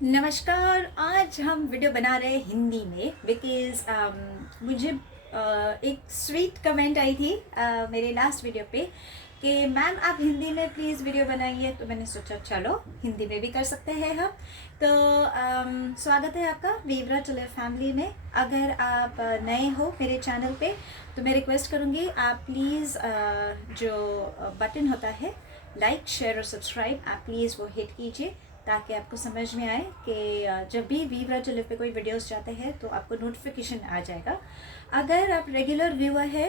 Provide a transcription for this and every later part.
नमस्कार। आज हम वीडियो बना रहे हैं हिंदी में बिकॉज़ मुझे एक स्वीट कमेंट आई थी मेरे लास्ट वीडियो पे कि मैम आप हिंदी में प्लीज़ वीडियो बनाइए। तो मैंने सोचा चलो हिंदी में भी कर सकते हैं हम। तो स्वागत है आपका वीवरा टू लिव फैमिली में। अगर आप नए हो मेरे चैनल पे तो मैं रिक्वेस्ट करूँगी आप प्लीज़ जो बटन होता है लाइक शेयर और सब्सक्राइब आप प्लीज़ वो हिट कीजिए ताकि आपको समझ में आए कि जब भी वीवरा टू लिव पे कोई वीडियोस जाते हैं तो आपको नोटिफिकेशन आ जाएगा। अगर आप रेगुलर व्यूअर है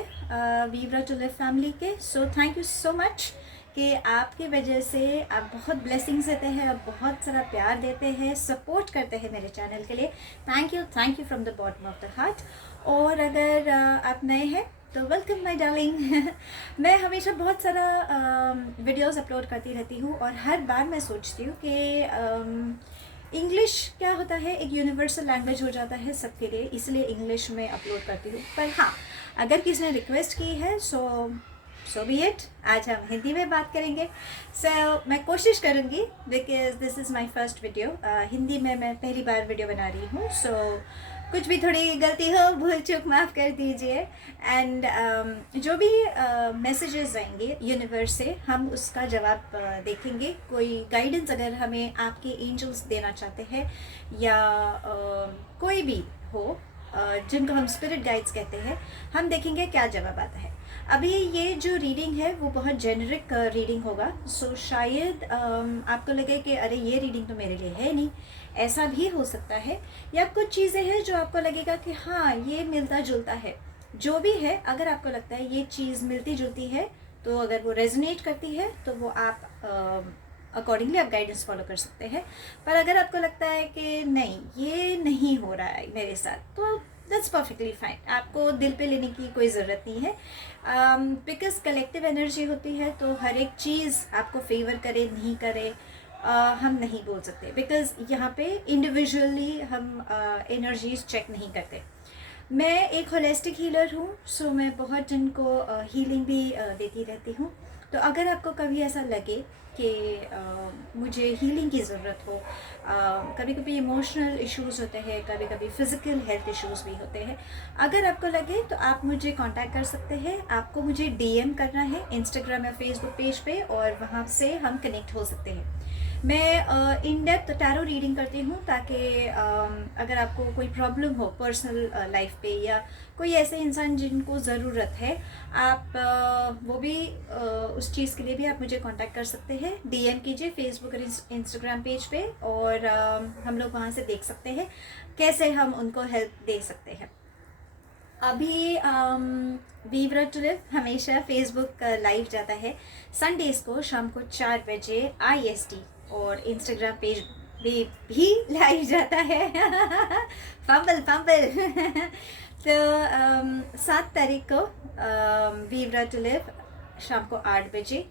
वीवरा टू लिव फैमिली के so thank you so much कि आपकी वजह से आप बहुत ब्लेसिंग्स देते हैं, आप बहुत सारा प्यार देते हैं, सपोर्ट करते हैं मेरे चैनल के लिए। Thank you from the bottom of the heart. और अगर आप नए हैं तो वेलकम माय डार्लिंग। मैं हमेशा बहुत सारा वीडियोस अपलोड करती रहती हूँ और हर बार मैं सोचती हूँ कि इंग्लिश क्या होता है, एक यूनिवर्सल लैंग्वेज हो जाता है सबके लिए, इसलिए इंग्लिश में अपलोड करती हूँ। पर हाँ, अगर किसी ने रिक्वेस्ट की है सो बी इट, आज हम हिंदी में बात करेंगे। मैं कोशिश करूँगी because this is my first video. Hindi में मैं पहली बार वीडियो बना रही हूँ, कुछ भी थोड़ी गलती हो, भूल चूक माफ़ कर दीजिए। एंड जो भी मैसेजेस आएंगे यूनिवर्स से हम उसका जवाब देखेंगे। कोई गाइडेंस अगर हमें आपके एंजल्स देना चाहते हैं या कोई भी हो जिनको हम स्पिरिट गाइड्स कहते हैं, हम देखेंगे क्या जवाब आता है। अभी ये जो रीडिंग है वो बहुत जेनरिक रीडिंग होगा, शायद आपको लगे कि अरे ये रीडिंग तो मेरे लिए है नहीं, ऐसा भी हो सकता है। या कुछ चीज़ें हैं जो आपको लगेगा कि हाँ ये मिलता जुलता है। जो भी है, अगर आपको लगता है ये चीज़ मिलती जुलती है तो अगर वो रेजोनेट करती है तो वो आप अकॉर्डिंगली आप गाइडेंस फॉलो कर सकते हैं। पर अगर आपको लगता है कि नहीं ये नहीं हो रहा है मेरे साथ तो दैट्स परफेक्टली फाइन, आपको दिल पे लेने की कोई ज़रूरत नहीं है। बिकॉज कलेक्टिव एनर्जी होती है तो हर एक चीज़ आपको फेवर करे नहीं करे हम नहीं बोल सकते, बिकॉज यहाँ पे इंडिविजुअली हम एनर्जीज चेक नहीं करते। मैं एक होलिस्टिक हीलर हूँ, मैं बहुत जन को हीलिंग भी देती रहती हूँ। तो अगर आपको कभी ऐसा लगे कि मुझे हीलिंग की ज़रूरत हो, कभी कभी इमोशनल इश्यूज़ होते हैं, कभी कभी फ़िज़िकल हेल्थ इश्यूज़ भी होते हैं, अगर आपको लगे तो आप मुझे कांटेक्ट कर सकते हैं। आपको मुझे डीएम करना है इंस्टाग्राम या फेसबुक पेज पे और वहाँ से हम कनेक्ट हो सकते हैं। मैं इन डेप्थ टैरो रीडिंग करती हूँ ताकि अगर आपको कोई प्रॉब्लम हो पर्सनल लाइफ पे या कोई ऐसे इंसान जिनको ज़रूरत है, आप वो भी उस चीज़ के लिए भी आप मुझे कांटेक्ट कर सकते हैं। डीएम कीजिए फेसबुक और इंस्टाग्राम पेज पे और हम लोग वहाँ से देख सकते हैं कैसे हम उनको हेल्प दे सकते हैं। अभी वीवरा टू लिव हमेशा फेसबुक लाइव जाता है संडेज़ को शाम को 4 बजे IST, और इंस्टाग्राम पेज भी लाइव जाता है। Fumble fumble. तो 7 तारीख को वीवरा टू लिव शाम को 8 बजे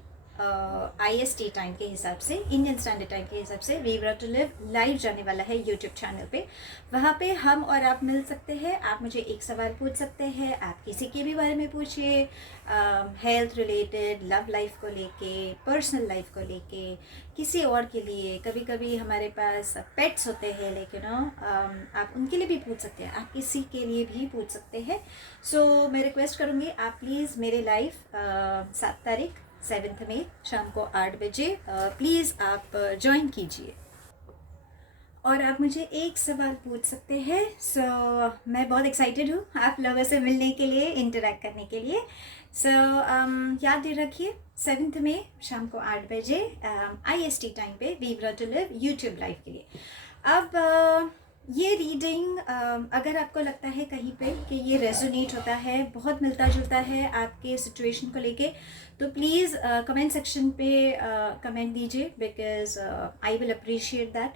IST टाइम के हिसाब से, इंडियन स्टैंडर्ड टाइम के हिसाब से वीवरा टू लिव लाइव जाने वाला है यूट्यूब चैनल पे। वहाँ पे हम और आप मिल सकते हैं। आप मुझे एक सवाल पूछ सकते हैं, आप किसी के भी बारे में पूछिए, हेल्थ रिलेटेड, लव लाइफ को लेके, पर्सनल लाइफ को लेके, किसी और के लिए। कभी कभी हमारे पास पेट्स होते हैं लेकिन आप उनके लिए भी पूछ सकते हैं, आप किसी के लिए भी पूछ सकते हैं। मैं रिक्वेस्ट करूँगी आप प्लीज़ मेरे लाइव 7 तारीख 7 मई शाम को 8 बजे प्लीज़ आप ज्वाइन कीजिए और आप मुझे एक सवाल पूछ सकते हैं। मैं बहुत एक्साइटेड हूँ आप लोगों से मिलने के लिए, इंटरेक्ट करने के लिए। याद रखिए 7 मई शाम को 8 बजे IST टाइम पे वीवरा टू लिव यूट्यूब लाइव के लिए। अब ये रीडिंग अगर आपको लगता है कहीं पे कि ये रेजोनेट होता है, बहुत मिलता जुलता है आपके सिचुएशन को लेके, तो प्लीज़ कमेंट सेक्शन पे कमेंट दीजिए because I will appreciate that.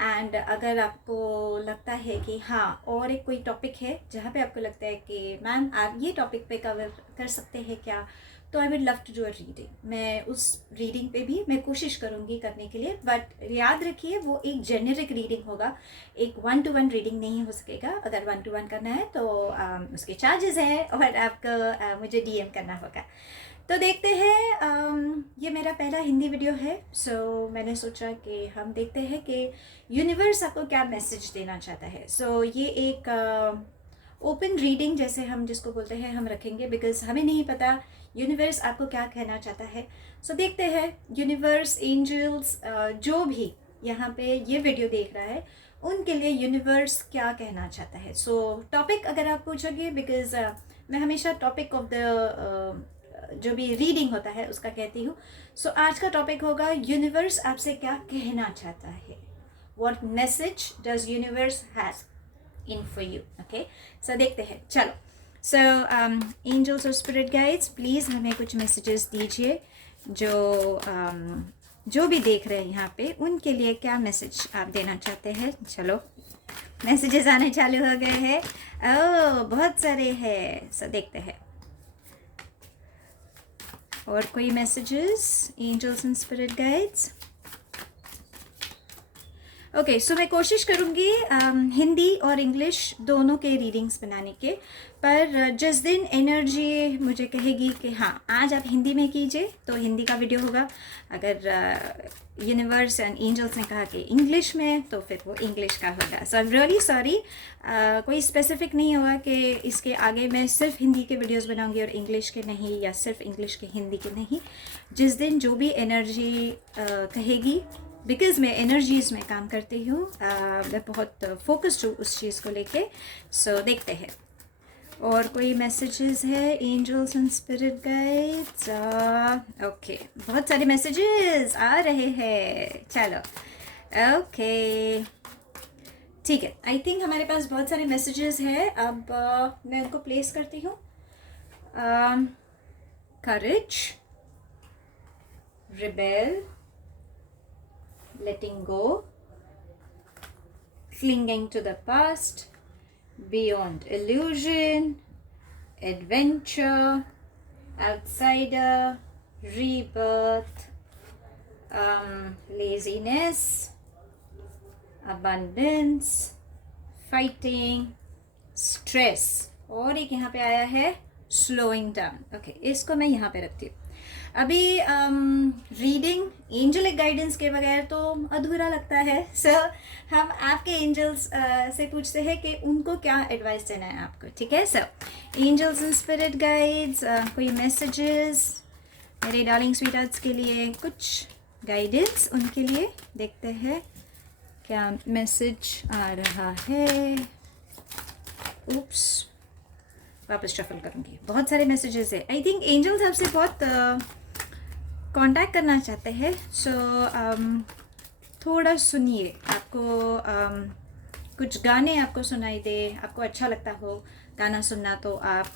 And अगर आपको लगता है कि हाँ और एक कोई टॉपिक है जहाँ पे आपको लगता है कि मैम आप ये टॉपिक पे कवर कर सकते हैं क्या, तो I would love to do a reading. मैं उस रीडिंग पे भी मैं कोशिश करूँगी करने के लिए, बट याद रखिए वो एक जेनेरिक रीडिंग होगा, एक 1-to-1 रीडिंग नहीं हो सकेगा। अगर 1-to-1 करना है तो उसके चार्जेस हैं और आपको मुझे DM करना होगा। तो देखते हैं, ये मेरा पहला हिंदी वीडियो है, सो मैंने सोचा कि हम देखते हैं कि यूनिवर्स आपको क्या मैसेज देना चाहता है। सो ये एक ओपन रीडिंग जैसे हम जिसको बोलते हैं हम रखेंगे, बिकॉज हमें नहीं पता यूनिवर्स आपको क्या कहना चाहता है। सो देखते हैं यूनिवर्स, एंजल्स, जो भी यहाँ पे ये वीडियो देख रहा है उनके लिए यूनिवर्स क्या कहना चाहता है। सो टॉपिक अगर आप पूछोगे, बिकॉज मैं हमेशा टॉपिक ऑफ द जो भी रीडिंग होता है उसका कहती हूँ। सो आज का टॉपिक होगा यूनिवर्स आपसे क्या कहना चाहता है। What message does universe has in for you? Okay, so देखते हैं, चलो। So angels और spirit guides, प्लीज़ हमें कुछ मैसेजेस दीजिए जो भी देख रहे हैं यहाँ पे उनके लिए क्या मैसेज आप देना चाहते हैं। चलो मैसेजेस आने चालू हो गए हैं, ओह बहुत सारे हैं। सो देखते हैं और कोई messages angels and spirit guides. Okay, so मैं कोशिश करूँगी हिंदी और इंग्लिश दोनों के रीडिंग्स बनाने के, पर जिस दिन एनर्जी मुझे कहेगी कि हाँ आज आप हिंदी में कीजिए तो हिंदी का वीडियो होगा। अगर यूनिवर्स एंड एंजल्स ने कहा कि इंग्लिश में तो फिर वो इंग्लिश का होगा। सो आई एम रियली सॉरी, कोई स्पेसिफिक नहीं हुआ कि इसके आगे मैं सिर्फ हिंदी के वीडियोस बनाऊंगी और इंग्लिश के नहीं, या सिर्फ इंग्लिश के हिंदी के नहीं। जिस दिन जो भी एनर्जी कहेगी, बिकॉज़ मैं एनर्जीज़ में काम करती हूँ, मैं बहुत फोकस्ड हूँ उस चीज़ को लेके। सो देखते हैं और कोई मैसेजेस है angels and spirit guides. Okay, बहुत सारे मैसेजेस आ रहे हैं, चलो ओके ठीक है। आई थिंक हमारे पास बहुत सारे मैसेजेस हैं। अब मैं उनको प्लेस करती हूँ। करेज, rebel, letting go, clinging to the past, beyond illusion, adventure, outsider, rebirth, laziness, abundance, fighting, stress, और एक यहाँ पे आया है slowing down। ओके, इसको मैं यहाँ पे रखती हूँ। अभी रीडिंग एंजलिक गाइडेंस के बगैर तो अधूरा लगता है। सो हम आपके एंजल्स से पूछते हैं कि उनको क्या एडवाइस देना है आपको, ठीक है। सो एंजल्स एंड स्पिरिट गाइड्स, कोई मैसेजेस मेरे डार्लिंग स्वीटहार्ट्स के लिए, कुछ गाइडेंस उनके लिए। देखते हैं क्या मैसेज आ रहा है। उप्स, वापस शफल करूँगी, बहुत सारे मैसेजेस है। आई थिंक एंजल्स आपसे बहुत कांटेक्ट करना चाहते हैं। सो थोड़ा सुनिए, आपको कुछ गाने आपको सुनाई दे, आपको अच्छा लगता हो गाना सुनना, तो आप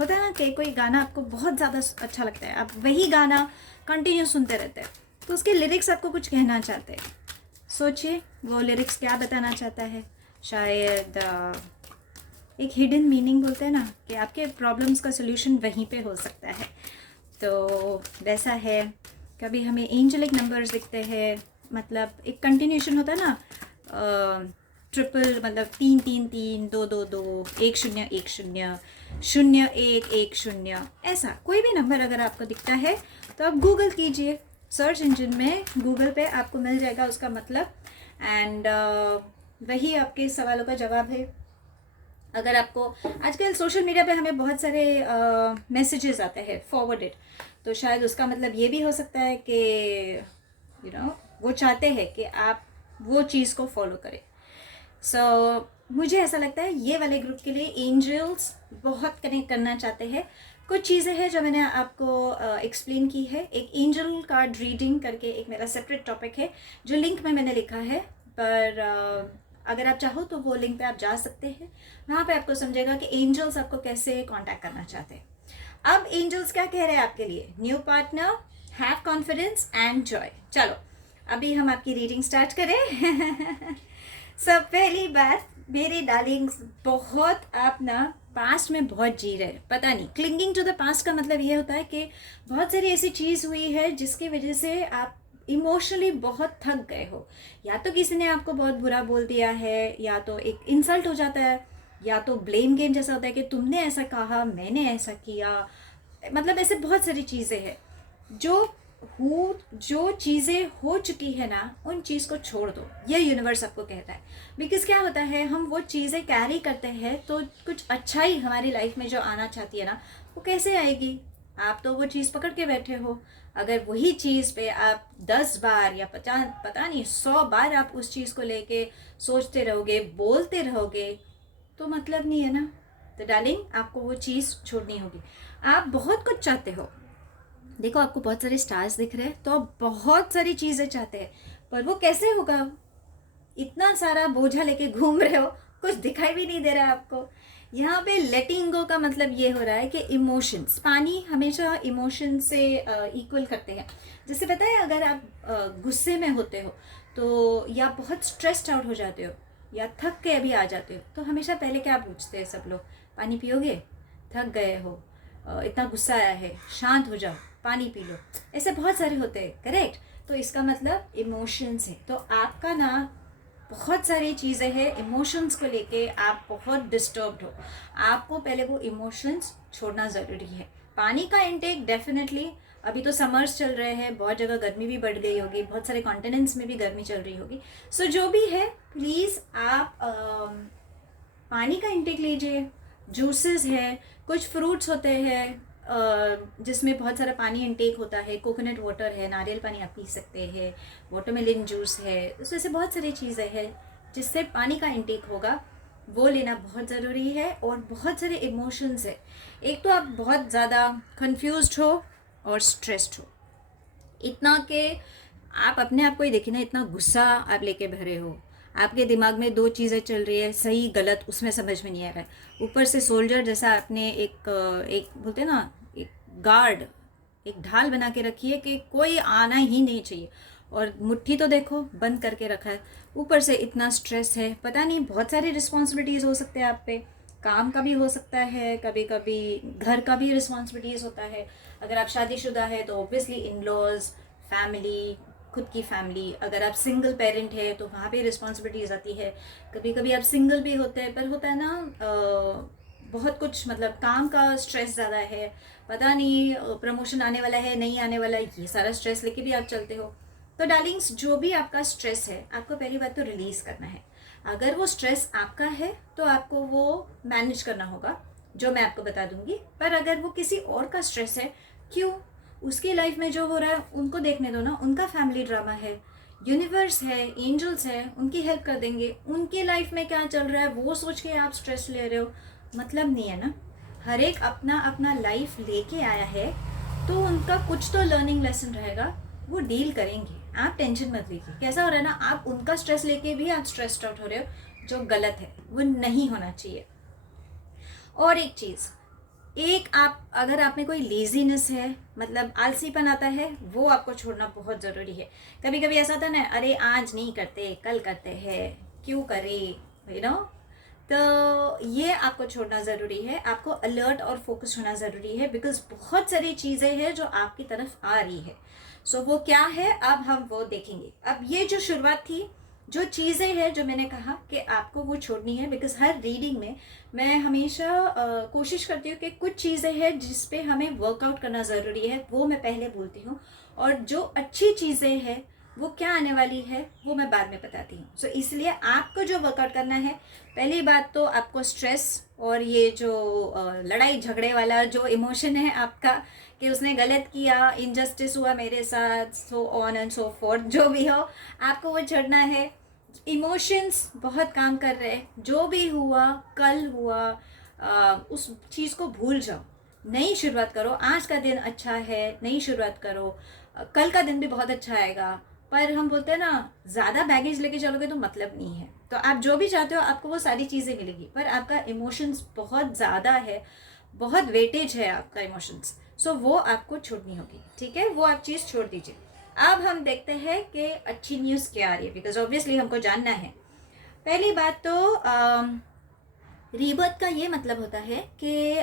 होता है ना कि कोई गाना आपको बहुत ज़्यादा अच्छा लगता है, आप वही गाना कंटिन्यू सुनते रहते हैं, तो उसके लिरिक्स आपको कुछ कहना चाहते हैं। सोचिए वो लिरिक्स क्या बताना चाहता है। शायद एक हिडन मीनिंग बोलते हैं ना कि आपके प्रॉब्लम्स का सोल्यूशन वहीं पे हो सकता है, तो वैसा है। कभी हमें एंजलिक नंबर्स दिखते हैं, मतलब एक कंटिन्यूशन होता है ना, ट्रिपल, मतलब 3-3-3, 2-2-2, 1-0-1-0, 0-1-1-0, ऐसा कोई भी नंबर अगर आपको दिखता है तो आप गूगल कीजिए, सर्च इंजन में गूगल पे आपको मिल जाएगा उसका मतलब, एंड वही आपके सवालों का जवाब है। अगर आपको आजकल सोशल मीडिया पे हमें बहुत सारे मैसेजेस आते हैं फॉरवर्डेड, तो शायद उसका मतलब ये भी हो सकता है कि वो चाहते हैं कि आप वो चीज़ को फॉलो करें। सो मुझे ऐसा लगता है ये वाले ग्रुप के लिए एंजल्स बहुत कनेक्ट करना चाहते हैं। कुछ चीज़ें हैं जो मैंने आपको एक्सप्लेन की है। एक एंजल कार्ड रीडिंग करके एक मेरा सेपरेट टॉपिक है जो लिंक में मैंने लिखा है, पर अगर आप चाहो तो वो लिंक पे आप जा सकते हैं, वहाँ पे आपको समझेगा कि एंजल्स आपको कैसे कांटेक्ट करना चाहते हैं। अब एंजल्स क्या कह रहे हैं आपके लिए? New partner, have confidence and Joy. चलो अभी हम आपकी रीडिंग स्टार्ट करें। सब पहली बात मेरे डार्लिंग्स, बहुत आप ना पास्ट में बहुत जी रहे हैं, पता नहीं। क्लिंगिंग टू द पास्ट का मतलब ये होता है कि बहुत सारी ऐसी चीज़ हुई है जिसकी वजह से आप इमोशनली बहुत थक गए हो। या तो किसी ने आपको बहुत बुरा बोल दिया है, या तो एक इंसल्ट हो जाता है, या तो ब्लेम गेम जैसा होता है कि तुमने ऐसा कहा, मैंने ऐसा किया। मतलब ऐसे बहुत सारी चीज़ें हैं जो जो चीज़ें हो चुकी है ना, उन चीज़ को छोड़ दो, ये यूनिवर्स आपको कहता है। बिकॉज क्या होता है, हम वो चीज़ें कैरी करते हैं तो कुछ अच्छा ही हमारी लाइफ में जो आना चाहती है ना, वो कैसे आएगी। आप तो वो चीज़ पकड़ के बैठे हो। अगर वही चीज़ पे आप 10 बार या 50, पता नहीं 100 बार आप उस चीज़ को लेके सोचते रहोगे, बोलते रहोगे, तो मतलब नहीं है ना। तो डार्लिंग, आपको वो चीज़ छोड़नी होगी। आप बहुत कुछ चाहते हो, देखो आपको बहुत सारे स्टार्स दिख रहे हैं, तो आप बहुत सारी चीज़ें चाहते हैं, पर वो कैसे होगा। इतना सारा बोझा लेके घूम रहे हो, कुछ दिखाई भी नहीं दे रहा है आपको। यहाँ पे लेटिंग गो का मतलब ये हो रहा है कि इमोशंस, पानी हमेशा इमोशन से इक्वल करते हैं। जैसे पता है, अगर आप गुस्से में होते हो तो, या बहुत स्ट्रेस्ड आउट हो जाते हो, या थक के अभी आ जाते हो, तो हमेशा पहले क्या पूछते हैं सब लोग, पानी पियोगे, थक गए हो, इतना गुस्सा आया है, शांत हो जाओ, पानी पी लो। ऐसे बहुत सारे होते हैं, करेक्ट। तो इसका मतलब इमोशंस है। तो आपका ना बहुत सारी चीज़ें हैं, इमोशंस को लेके आप बहुत डिस्टर्ब्ड हो। आपको पहले वो इमोशंस छोड़ना ज़रूरी है। पानी का इनटेक डेफिनेटली, अभी तो समर्स चल रहे हैं, बहुत जगह गर्मी भी बढ़ गई होगी, बहुत सारे कॉन्टिनेंट्स में भी गर्मी चल रही होगी। सो जो भी है, प्लीज़ आप पानी का इंटेक लीजिए। जूसेस है, कुछ फ्रूट्स होते हैं जिसमें बहुत सारा पानी इंटेक होता है। कोकोनट वाटर है, नारियल पानी आप पी सकते हैं, वाटरमेलन जूस है। तो ऐसे बहुत सारी चीज़ें हैं जिससे पानी का इंटेक होगा, वो लेना बहुत ज़रूरी है। और बहुत सारे इमोशंस है। एक तो आप बहुत ज़्यादा कंफ्यूज्ड हो और स्ट्रेस्ड हो, इतना कि आप अपने आप को ही देखिए ना, इतना गुस्सा आप लेके भरे हो, आपके दिमाग में दो चीज़ें चल रही है, सही गलत, उसमें समझ में नहीं आ रहा है। ऊपर से सोल्जर जैसा आपने एक बोलते हैं ना, एक गार्ड, एक ढाल बना के रखी है कि कोई आना ही नहीं चाहिए, और मुट्ठी तो देखो बंद करके रखा है। ऊपर से इतना स्ट्रेस है, पता नहीं बहुत सारी रिस्पॉन्सिबिलिटीज़ हो सकते हैं आप पे। काम का भी हो सकता है, कभी कभी घर का भी रिस्पॉन्सिबिलिटीज़ होता है। अगर आप शादीशुदा है तो ऑब्वियसली इन लॉज, फैमिली, खुद की फैमिली। अगर आप सिंगल पेरेंट है तो वहाँ पे रिस्पॉन्सिबिलिटीज़ आती है। कभी कभी आप सिंगल भी होते हैं, पर होता है ना बहुत कुछ, मतलब काम का स्ट्रेस ज़्यादा है, पता नहीं प्रमोशन आने वाला है नहीं आने वाला है, ये सारा स्ट्रेस लेके भी आप चलते हो। तो डार्लिंग्स, जो भी आपका स्ट्रेस है, आपको पहली बात तो रिलीज़ करना है। अगर वो स्ट्रेस आपका है तो आपको वो मैनेज करना होगा, जो मैं आपको बता दूंगी। पर अगर वो किसी और का स्ट्रेस है, क्यों, उसकी लाइफ में जो हो रहा है उनको देखने दो ना, उनका फैमिली ड्रामा है, यूनिवर्स है, एंजल्स है, उनकी हेल्प कर देंगे। उनकी लाइफ में क्या चल रहा है वो सोच के आप स्ट्रेस ले रहे हो, मतलब नहीं है ना। हर एक अपना अपना लाइफ लेके आया है, तो उनका कुछ तो लर्निंग लेसन रहेगा, वो डील करेंगे। आप टेंशन मत लीजिए। कैसा हो रहा है ना, आप उनका स्ट्रेस लेके भी आप स्ट्रेस्ड आउट हो रहे हो, जो गलत है, वो नहीं होना चाहिए। और एक चीज़, एक आप, अगर आप में कोई लेजीनेस है, मतलब आलसीपन आता है, वो आपको छोड़ना बहुत ज़रूरी है। कभी कभी ऐसा होता है ना, अरे आज नहीं करते, कल करते हैं, क्यों करे, यू नो। तो ये आपको छोड़ना ज़रूरी है। आपको अलर्ट और फोकस होना ज़रूरी है, बिकॉज बहुत सारी चीज़ें हैं जो आपकी तरफ आ रही है। सो वो क्या है, अब हम वो देखेंगे। अब ये जो शुरुआत थी, जो चीज़ें हैं जो मैंने कहा कि आपको वो छोड़नी है, बिकॉज हर रीडिंग में मैं हमेशा कोशिश करती हूँ कि कुछ चीज़ें हैं जिस पे हमें वर्कआउट करना ज़रूरी है, वो मैं पहले बोलती हूँ। और जो अच्छी चीज़ें हैं वो क्या आने वाली है वो मैं बाद में बताती हूँ। सो इसलिए आपको जो वर्कआउट करना है, पहली बात तो आपको स्ट्रेस और ये जो लड़ाई झगड़े वाला जो इमोशन है आपका, कि उसने गलत किया, इनजस्टिस हुआ मेरे साथ, so on and so fourth, जो भी हो, आपको वो छोड़ना है। इमोशंस बहुत काम कर रहे हैं, जो भी हुआ कल हुआ, उस चीज़ को भूल जाओ, नई शुरुआत करो। आज का दिन अच्छा है, नई शुरुआत करो, कल का दिन भी बहुत अच्छा आएगा। पर हम बोलते हैं ना, ज़्यादा बैगेज लेके चलोगे तो मतलब नहीं है। तो आप जो भी चाहते हो आपको वो सारी चीज़ें मिलेगी, पर आपका इमोशंस बहुत ज़्यादा है, बहुत वेटेज है आपका इमोशंस, सो वो आपको छोड़नी होगी, ठीक है। वो आप चीज़ छोड़ दीजिए। अब हम देखते हैं कि अच्छी न्यूज़ क्या आ रही है, बिकॉज ऑब्वियसली हमको जानना है। पहली बात तो रीबर्थ का ये मतलब होता है कि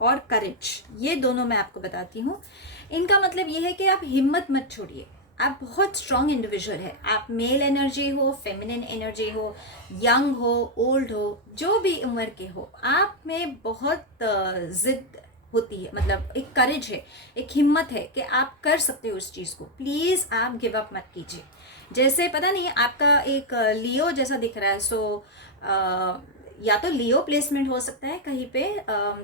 और करेज, ये दोनों मैं आपको बताती हूँ। इनका मतलब ये है कि आप हिम्मत मत छोड़िए। आप बहुत स्ट्रॉन्ग इंडिविजुअल है। आप मेल एनर्जी हो, फेमिनिन एनर्जी हो, यंग हो, ओल्ड हो, जो भी उम्र के हो, आप में बहुत जिद होती है, मतलब एक करेज है, एक हिम्मत है कि आप कर सकते हो उस चीज़ को। प्लीज़ आप गिव अप मत कीजिए। जैसे पता नहीं आपका एक लियो जैसा दिख रहा है, सो या तो लियो प्लेसमेंट हो सकता है कहीं पे,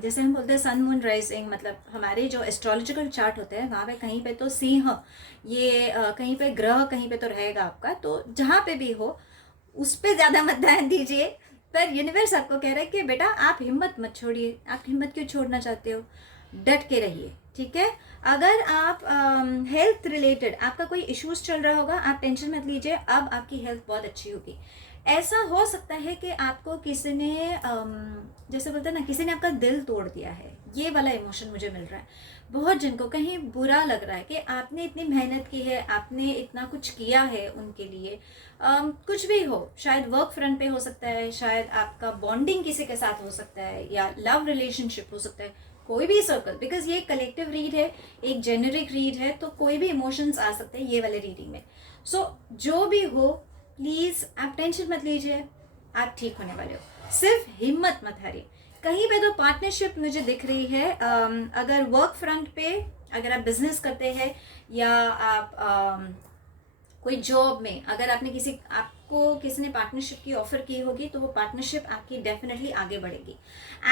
जैसे हम बोलते हैं सन मून राइजिंग, मतलब हमारे जो एस्ट्रोलॉजिकल चार्ट होते हैं वहाँ पे कहीं पे तो सिंह, ये कहीं पे ग्रह कहीं पे तो रहेगा आपका, तो जहाँ पे भी हो उस पर ज़्यादा मत ध्यान दीजिए। पर यूनिवर्स आपको कह रहा है कि बेटा आप हिम्मत मत छोड़िए। आप हिम्मत क्यों छोड़ना चाहते हो? डट के रहिए, ठीक है। अगर आप हेल्थ रिलेटेड आपका कोई इश्यूज चल रहा होगा, आप टेंशन मत लीजिए, अब आपकी हेल्थ बहुत अच्छी होगी। ऐसा हो सकता है कि आपको किसी ने जैसे बोलते हैं ना, किसी ने आपका दिल तोड़ दिया है, ये वाला इमोशन मुझे मिल रहा है। बहुत जिनको कहीं बुरा लग रहा है कि आपने इतनी मेहनत की है, आपने इतना कुछ किया है उनके लिए, कुछ भी हो, शायद वर्क फ्रंट पे हो सकता है, शायद आपका बॉन्डिंग किसी के साथ हो सकता है, या लव रिलेशनशिप हो सकता है, कोई भी सर्कल, बिकॉज ये कलेक्टिव रीड है, एक जेनरिक रीड है, तो कोई भी इमोशंस आ सकते हैं ये वाले रीडिंग में। सो जो भी हो, प्लीज़ आप टेंशन मत लीजिए, आप ठीक होने वाले हो। सिर्फ हिम्मत मत हारिए। कहीं पे तो पार्टनरशिप मुझे दिख रही है, अगर वर्क फ्रंट पे, अगर आप बिजनेस करते हैं, या आप कोई जॉब में, अगर आपको किसी ने पार्टनरशिप की ऑफर की होगी, तो वो पार्टनरशिप आपकी डेफिनेटली आगे बढ़ेगी।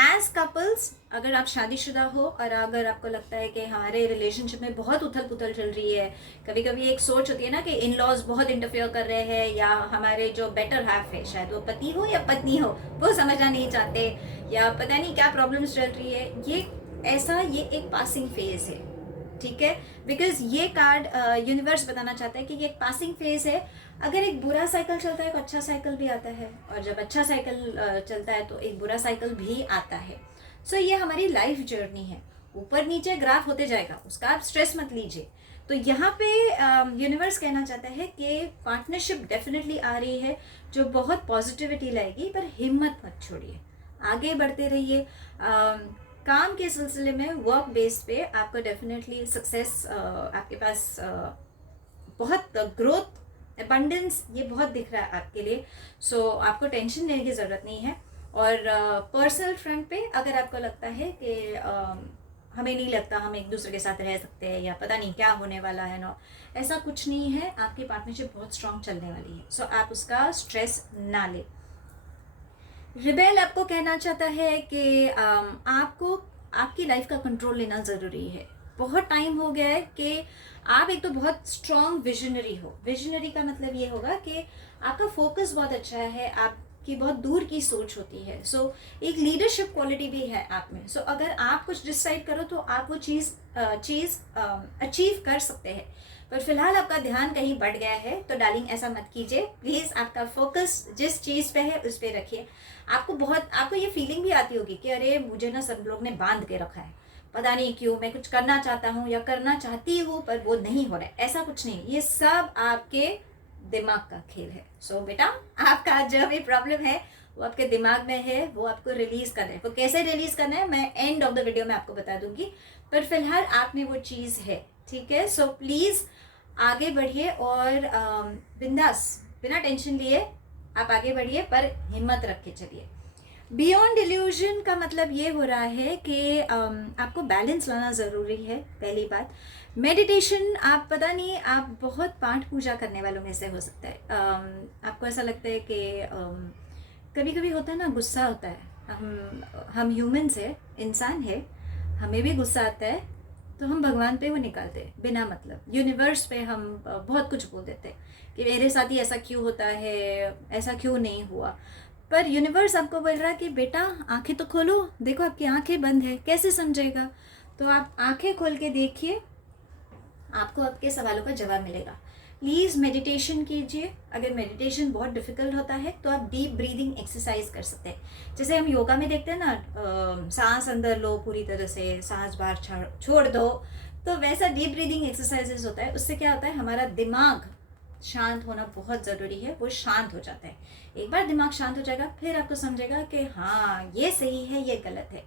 एज कपल्स, अगर आप शादीशुदा हो और अगर आपको लगता है कि हमारे रिलेशनशिप में बहुत उथल पुथल चल रही है, कभी कभी एक सोच होती है ना कि इन लॉज बहुत इंटरफेयर कर रहे हैं, या हमारे जो बेटर हाफ है, शायद वो पति हो या पत्नी हो, वो समझना नहीं चाहते, या पता नहीं क्या प्रॉब्लम्स चल रही है, ये एक पासिंग फेज है, ठीक है। बिकॉज ये कार्ड यूनिवर्स बताना चाहता है कि ये एक पासिंग फेज है। अगर एक बुरा साइकिल चलता है तो अच्छा साइकिल भी आता है, और जब अच्छा साइकिल चलता है तो एक बुरा साइकिल भी आता है। सो ये हमारी लाइफ जर्नी है, ऊपर नीचे ग्राफ होते जाएगा, उसका आप स्ट्रेस मत लीजिए। तो यहाँ पे यूनिवर्स कहना चाहता है कि पार्टनरशिप डेफिनेटली आ रही है जो बहुत पॉजिटिविटी लाएगी, पर हिम्मत मत छोड़िए, आगे बढ़ते रहिए। काम के सिलसिले में, वर्क बेस पे आपको डेफिनेटली सक्सेस, आपके पास बहुत ग्रोथ, एबंडेंस, ये बहुत दिख रहा है आपके लिए। सो आपको टेंशन लेने की ज़रूरत नहीं है। और पर्सनल फ्रंट पे अगर आपको लगता है कि हमें नहीं लगता हम एक दूसरे के साथ रह सकते हैं, या पता नहीं क्या होने वाला है ना, ऐसा कुछ नहीं है। आपकी पार्टनरशिप बहुत स्ट्रांग चलने वाली है, सो आप उसका स्ट्रेस ना लें। रिबेल आपको कहना चाहता है कि आपको आपकी लाइफ का कंट्रोल लेना ज़रूरी है। बहुत टाइम हो गया है कि आप एक तो बहुत स्ट्रॉन्ग विजनरी हो। विजनरी का मतलब ये होगा कि आपका फोकस बहुत अच्छा है, आपकी बहुत दूर की सोच होती है। सो एक लीडरशिप क्वालिटी भी है आप में। सो अगर आप कुछ डिसाइड करो तो आप वो चीज़ अचीव कर सकते हैं। पर फिलहाल आपका ध्यान कहीं बढ़ गया है, तो डार्लिंग ऐसा मत कीजिए प्लीज़। आपका फोकस जिस चीज़ पे है उस पर रखिए। आपको ये फीलिंग भी आती होगी कि अरे मुझे ना सब लोग ने बांध के रखा है, पता नहीं क्यों, मैं कुछ करना चाहता हूँ या करना चाहती हूँ पर वो नहीं हो रहा है। ऐसा कुछ नहीं, ये सब आपके दिमाग का खेल है। सो बेटा, आपका जो भी प्रॉब्लम है वो आपके दिमाग में है, वो आपको रिलीज करना है। वो कैसे रिलीज करना है मैं एंड ऑफ द वीडियो में आपको बता दूंगी, पर फिलहाल आप में वो चीज़ है, ठीक है। सो प्लीज़ आगे बढ़िए और बिंदास, बिना टेंशन लिए आप आगे बढ़िए, पर हिम्मत रख के चलिए। बियॉन्ड इल्यूजन का मतलब ये हो रहा है कि आपको बैलेंस लाना ज़रूरी है। पहली बात, मेडिटेशन, आप पता नहीं, आप बहुत पाठ पूजा करने वालों में से हो सकता है। आपको ऐसा लगता है कि कभी कभी होता है ना, गुस्सा होता है, हम ह्यूमन्स है, इंसान है, हमें भी गुस्सा आता है, तो हम भगवान पे वो निकालते हैं बिना मतलब। यूनिवर्स पे हम बहुत कुछ बोल देते हैं कि मेरे साथ ही ऐसा क्यों होता है, ऐसा क्यों नहीं हुआ। पर यूनिवर्स आपको बोल रहा है कि बेटा आंखें तो खोलो, देखो आपकी आंखें बंद है, कैसे समझेगा। तो आप आंखें खोल के देखिए, आपको आपके सवालों का जवाब मिलेगा। प्लीज़ मेडिटेशन कीजिए। अगर मेडिटेशन बहुत डिफिकल्ट होता है तो आप डीप ब्रीदिंग एक्सरसाइज कर सकते हैं। जैसे हम योगा में देखते हैं ना, सांस अंदर लो पूरी तरह से, सांस बाहर छोड़ दो, तो वैसा डीप ब्रीदिंग एक्सरसाइजेस होता है। उससे क्या होता है, हमारा दिमाग शांत होना बहुत ज़रूरी है, वो शांत हो जाता है। एक बार दिमाग शांत हो जाएगा फिर आपको समझेगा कि हाँ ये सही है ये गलत है।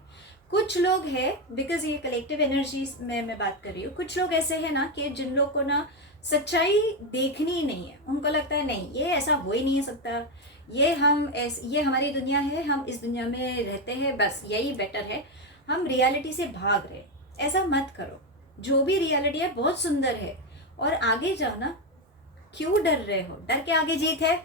कुछ लोग हैं, बिकॉज ये कलेक्टिव एनर्जीज में मैं बात कर रही हूँ, कुछ लोग ऐसे हैं ना कि जिन लोग को ना सच्चाई देखनी ही नहीं है। उनको लगता है नहीं ये ऐसा हो ही नहीं सकता, ये हमारी दुनिया है, हम इस दुनिया में रहते हैं, बस यही बेटर है, हम रियलिटी से भाग रहे। ऐसा मत करो, जो भी रियलिटी है बहुत सुंदर है और आगे जाओ ना। क्यों डर रहे हो? डर के आगे जीत है।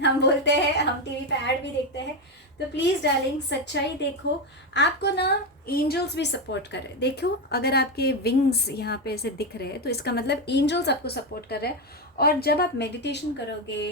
हम बोलते हैं, हम टीवी पे ऐड भी देखते हैं। तो प्लीज़ डार्लिंग सच्चाई देखो। आपको ना एंजल्स भी सपोर्ट कर रहे हैं। देखो अगर आपके विंग्स यहाँ पे ऐसे दिख रहे हैं तो इसका मतलब एंजल्स आपको सपोर्ट कर रहे हैं। और जब आप मेडिटेशन करोगे,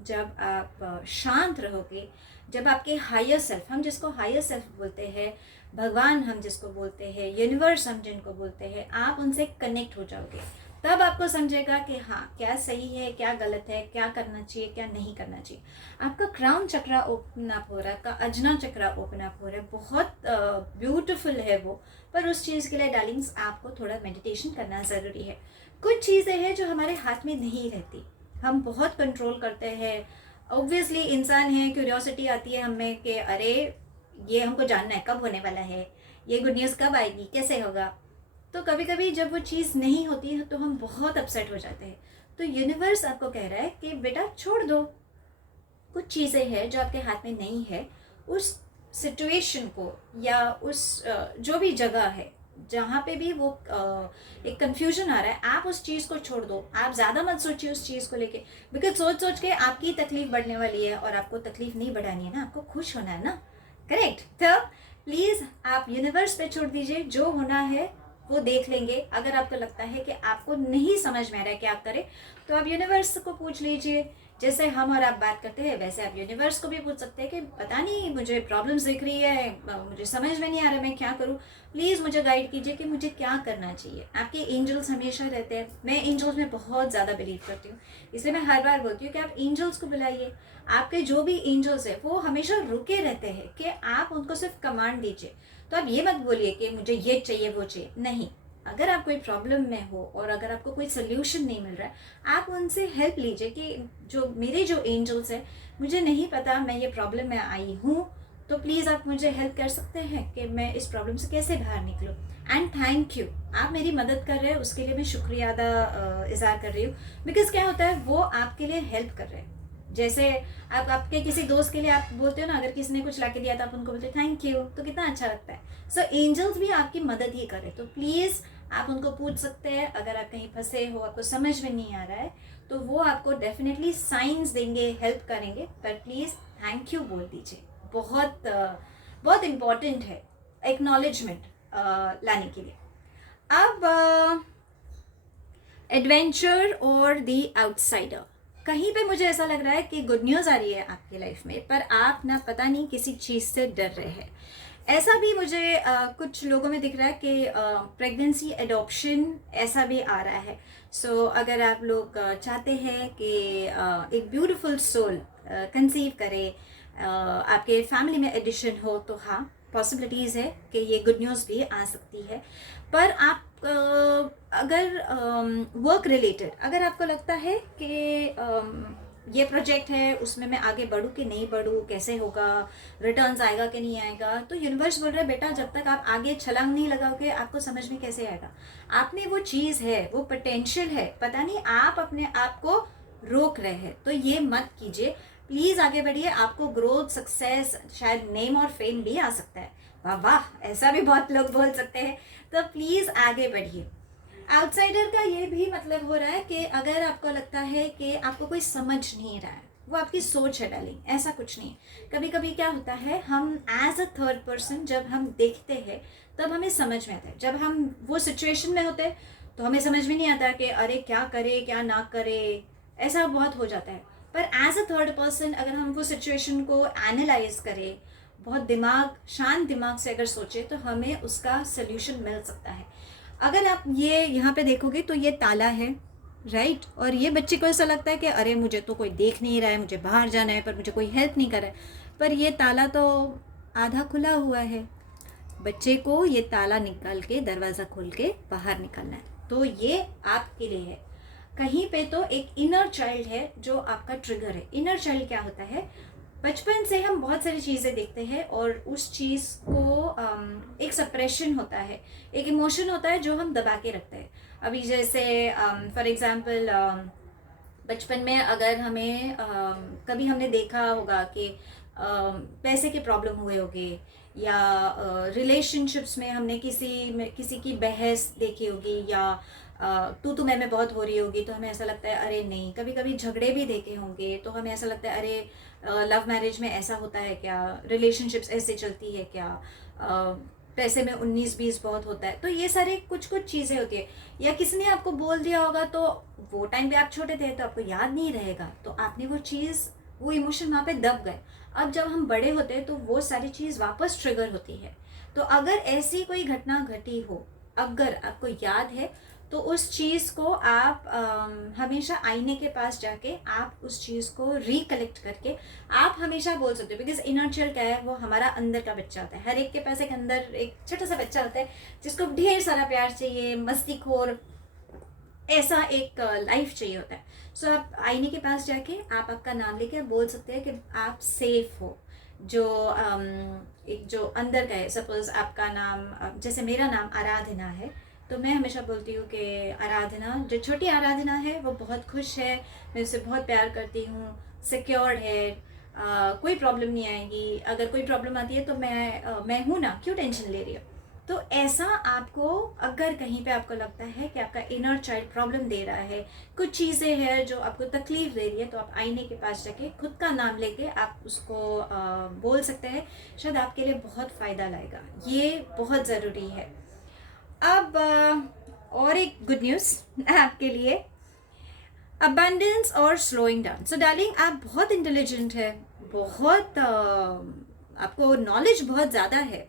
जब आप शांत रहोगे, जब आपके हायर सेल्फ, हम जिसको हायर सेल्फ बोलते हैं, भगवान हम जिसको बोलते हैं, यूनिवर्स हम जिनको बोलते हैं, आप उनसे कनेक्ट हो जाओगे। तब आपको समझेगा कि हाँ क्या सही है क्या गलत है, क्या करना चाहिए क्या नहीं करना चाहिए। आपका क्राउन चक्रा ओपन अप हो रहा है, आपका अजना चक्रा ओपन अप हो रहा है, बहुत ब्यूटीफुल है वो। पर उस चीज़ के लिए डार्लिंग्स आपको थोड़ा मेडिटेशन करना ज़रूरी है। कुछ चीज़ें हैं जो हमारे हाथ में नहीं रहती, हम बहुत कंट्रोल करते हैं। ऑब्वियसली इंसान है, क्यूरियोसिटी आती है हमें कि अरे ये हमको जानना है कब होने वाला है, ये गुड न्यूज़ कब आएगी, कैसे होगा। तो कभी कभी जब वो चीज़ नहीं होती है तो हम बहुत अपसेट हो जाते हैं। तो यूनिवर्स आपको कह रहा है कि बेटा छोड़ दो, कुछ चीज़ें हैं जो आपके हाथ में नहीं है। उस सिचुएशन को या उस जो भी जगह है जहाँ पे भी वो एक कंफ्यूजन आ रहा है, आप उस चीज़ को छोड़ दो। आप ज़्यादा मत सोचिए उस चीज़ को लेके, बिकॉज सोच सोच के आपकी तकलीफ बढ़ने वाली है और आपको तकलीफ नहीं बढ़ानी है ना, आपको खुश होना है ना। करेक्ट। तो प्लीज़ आप यूनिवर्स पे छोड़ दीजिए, जो होना है वो देख लेंगे। अगर आपको लगता है कि आपको नहीं समझ में आ रहा है कि आप करें तो आप यूनिवर्स को पूछ लीजिए। जैसे हम और आप बात करते हैं वैसे आप यूनिवर्स को भी पूछ सकते हैं कि पता नहीं मुझे प्रॉब्लम्स दिख रही है, मुझे समझ में नहीं आ रहा मैं क्या करूं, प्लीज़ मुझे गाइड कीजिए कि मुझे क्या करना चाहिए। आपके एंजल्स हमेशा रहते हैं। मैं एंजल्स में बहुत ज़्यादा बिलीव करती हूँ, इसलिए मैं हर बार बोलती हूँ कि आप एंजल्स को बुलाइए। आपके जो भी एंजल्स है वो हमेशा रुके रहते हैं कि आप उनको सिर्फ कमांड दीजिए। तो आप ये मत बोलिए कि मुझे ये चाहिए वो चाहिए, नहीं। अगर आप कोई प्रॉब्लम में हो और अगर आपको कोई सोल्यूशन नहीं मिल रहा है, आप उनसे हेल्प लीजिए कि जो एंजल्स है, मुझे नहीं पता मैं ये प्रॉब्लम में आई हूँ, तो प्लीज़ आप मुझे हेल्प कर सकते हैं कि मैं इस प्रॉब्लम से कैसे बाहर निकलूँ। एंड थैंक यू, आप मेरी मदद कर रहे हैं, उसके लिए मैं शुक्रिया अदा इज़हार कर रही हूँ। बिकॉज क्या होता है, वो आपके लिए हेल्प कर रहे हैं। जैसे आप आपके किसी दोस्त के लिए आप बोलते हो ना, अगर किसी ने कुछ ला के दिया तो आप उनको बोलते हो थैंक यू, तो कितना अच्छा लगता है। सो एंजल्स भी आपकी मदद ही करें, तो प्लीज़ आप उनको पूछ सकते हैं। अगर आप कहीं फंसे हो, आपको समझ में नहीं आ रहा है, तो वो आपको डेफिनेटली साइंस देंगे, हेल्प करेंगे। पर प्लीज़ थैंक यू बोल दीजिए, बहुत बहुत इम्पॉर्टेंट है एक्नॉलेजमेंट लाने के लिए। अब एडवेंचर और द आउटसाइडर, कहीं पे मुझे ऐसा लग रहा है कि गुड न्यूज़ आ रही है आपकी लाइफ में, पर आप ना पता नहीं किसी चीज़ से डर रहे हैं। ऐसा भी मुझे कुछ लोगों में दिख रहा है कि प्रेगनेंसी एडॉप्शन ऐसा भी आ रहा है। सो अगर आप लोग चाहते हैं कि एक ब्यूटीफुल सोल कंसीव करे, आपके फैमिली में एडिशन हो, तो हाँ पॉसिबिलिटीज़ है कि ये गुड न्यूज़ भी आ सकती है। पर आप अगर वर्क रिलेटेड अगर आपको लगता है कि ये प्रोजेक्ट है उसमें मैं आगे बढ़ूँ कि नहीं बढ़ूँ, कैसे होगा, रिटर्न्स आएगा कि नहीं आएगा, तो यूनिवर्स बोल रहा है बेटा जब तक आप आगे छलांग नहीं लगाओगे आपको समझ में कैसे आएगा। आप में वो चीज़ है, वो पोटेंशियल है, पता नहीं आप अपने आप को रोक रहे हैं, तो ये मत कीजिए। प्लीज़ आगे बढ़िए, आपको ग्रोथ, सक्सेस, शायद नेम और फेम भी आ सकता है। वाह वाह, ऐसा भी बहुत लोग बोल सकते हैं। तो प्लीज़ आगे बढ़िए। आउटसाइडर का ये भी मतलब हो रहा है कि अगर आपको लगता है कि आपको कोई समझ नहीं रहा है, वो आपकी सोच है डार्लिंग, ऐसा कुछ नहीं। कभी कभी क्या होता है, हम एज अ थर्ड पर्सन जब हम देखते हैं तब हमें समझ में आता है। जब हम वो सिचुएशन में होते हैं तो हमें समझ में नहीं आता कि अरे क्या करे क्या ना करे, ऐसा बहुत हो जाता है। पर एज अ थर्ड पर्सन अगर हम वो सिचुएशन को एनालाइज करें, बहुत दिमाग, शांत दिमाग से अगर सोचे, तो हमें उसका सोल्यूशन मिल सकता है। अगर आप ये यहाँ पे देखोगे तो ये ताला है, राइट। और ये बच्चे को ऐसा लगता है कि अरे मुझे तो कोई देख नहीं रहा है, मुझे बाहर जाना है पर मुझे कोई हेल्प नहीं कर रहा है। पर ये ताला तो आधा खुला हुआ है, बच्चे को ये ताला निकाल के, दरवाज़ा खोल के बाहर निकलना है। तो ये आपके लिए है। कहीं पे तो एक इनर चाइल्ड है जो आपका ट्रिगर है। इनर चाइल्ड क्या होता है, बचपन से हम बहुत सारी चीज़ें देखते हैं और उस चीज़ को एक सप्रेशन होता है, एक इमोशन होता है जो हम दबा के रखते हैं। अभी जैसे फॉर एग्जांपल बचपन में अगर हमें कभी हमने देखा होगा कि पैसे के प्रॉब्लम हुए होंगे, या रिलेशनशिप्स में हमने किसी की बहस देखी होगी, या तू मैं बहुत हो रही होगी, तो हमें ऐसा लगता है अरे नहीं। कभी कभी झगड़े भी देखे होंगे तो हमें ऐसा लगता है अरे लव मैरिज में ऐसा होता है क्या, रिलेशनशिप्स ऐसे चलती है क्या, पैसे में 19-20 बहुत होता है। तो ये सारे कुछ कुछ चीज़ें होती है। या किसी ने आपको बोल दिया होगा, तो वो टाइम पे आप छोटे थे तो आपको याद नहीं रहेगा, तो आपने वो चीज़, वो इमोशन वहाँ पे दब गए। अब जब हम बड़े होते हैं तो वो सारी चीज़ वापस ट्रिगर होती है। तो अगर ऐसी कोई घटना घटी हो, अगर आपको याद है, तो उस चीज़ को आप हमेशा आईने के पास जाके आप उस चीज़ को रिकलेक्ट करके आप हमेशा बोल सकते हो। बिकॉज इनर चाइल्ड क्या है, वो हमारा अंदर का बच्चा होता है। हर एक के पास एक अंदर एक छोटा सा बच्चा होता है जिसको ढेर सारा प्यार चाहिए, मस्तीखोर, ऐसा एक लाइफ चाहिए होता है। सो आप आईने के पास जाके आप आपका नाम लेके बोल सकते हैं कि आप सेफ हो। जो एक जो अंदर का है, सपोज आपका नाम, जैसे मेरा नाम आराधना है, तो मैं हमेशा बोलती हूँ कि आराधना, जो छोटी आराधना है वो बहुत खुश है, मैं उससे बहुत प्यार करती हूँ, सिक्योर्ड है, कोई प्रॉब्लम नहीं आएगी। अगर कोई प्रॉब्लम आती है तो मैं हूँ ना, क्यों टेंशन ले रही हो। तो ऐसा आपको, अगर कहीं पे आपको लगता है कि आपका इनर चाइल्ड प्रॉब्लम दे रहा है, कुछ चीज़ें हैं जो आपको तकलीफ दे रही है, तो आप आईने के पास जाके खुद का नाम लेके आप उसको बोल सकते हैं। शायद आपके लिए बहुत फ़ायदा लाएगा, ये बहुत ज़रूरी है। अब और एक गुड न्यूज़ आपके लिए, अबंडेंस और स्लोइंग डाउन। सो डार्लिंग, आप बहुत इंटेलिजेंट है, बहुत आपको नॉलेज बहुत ज़्यादा है।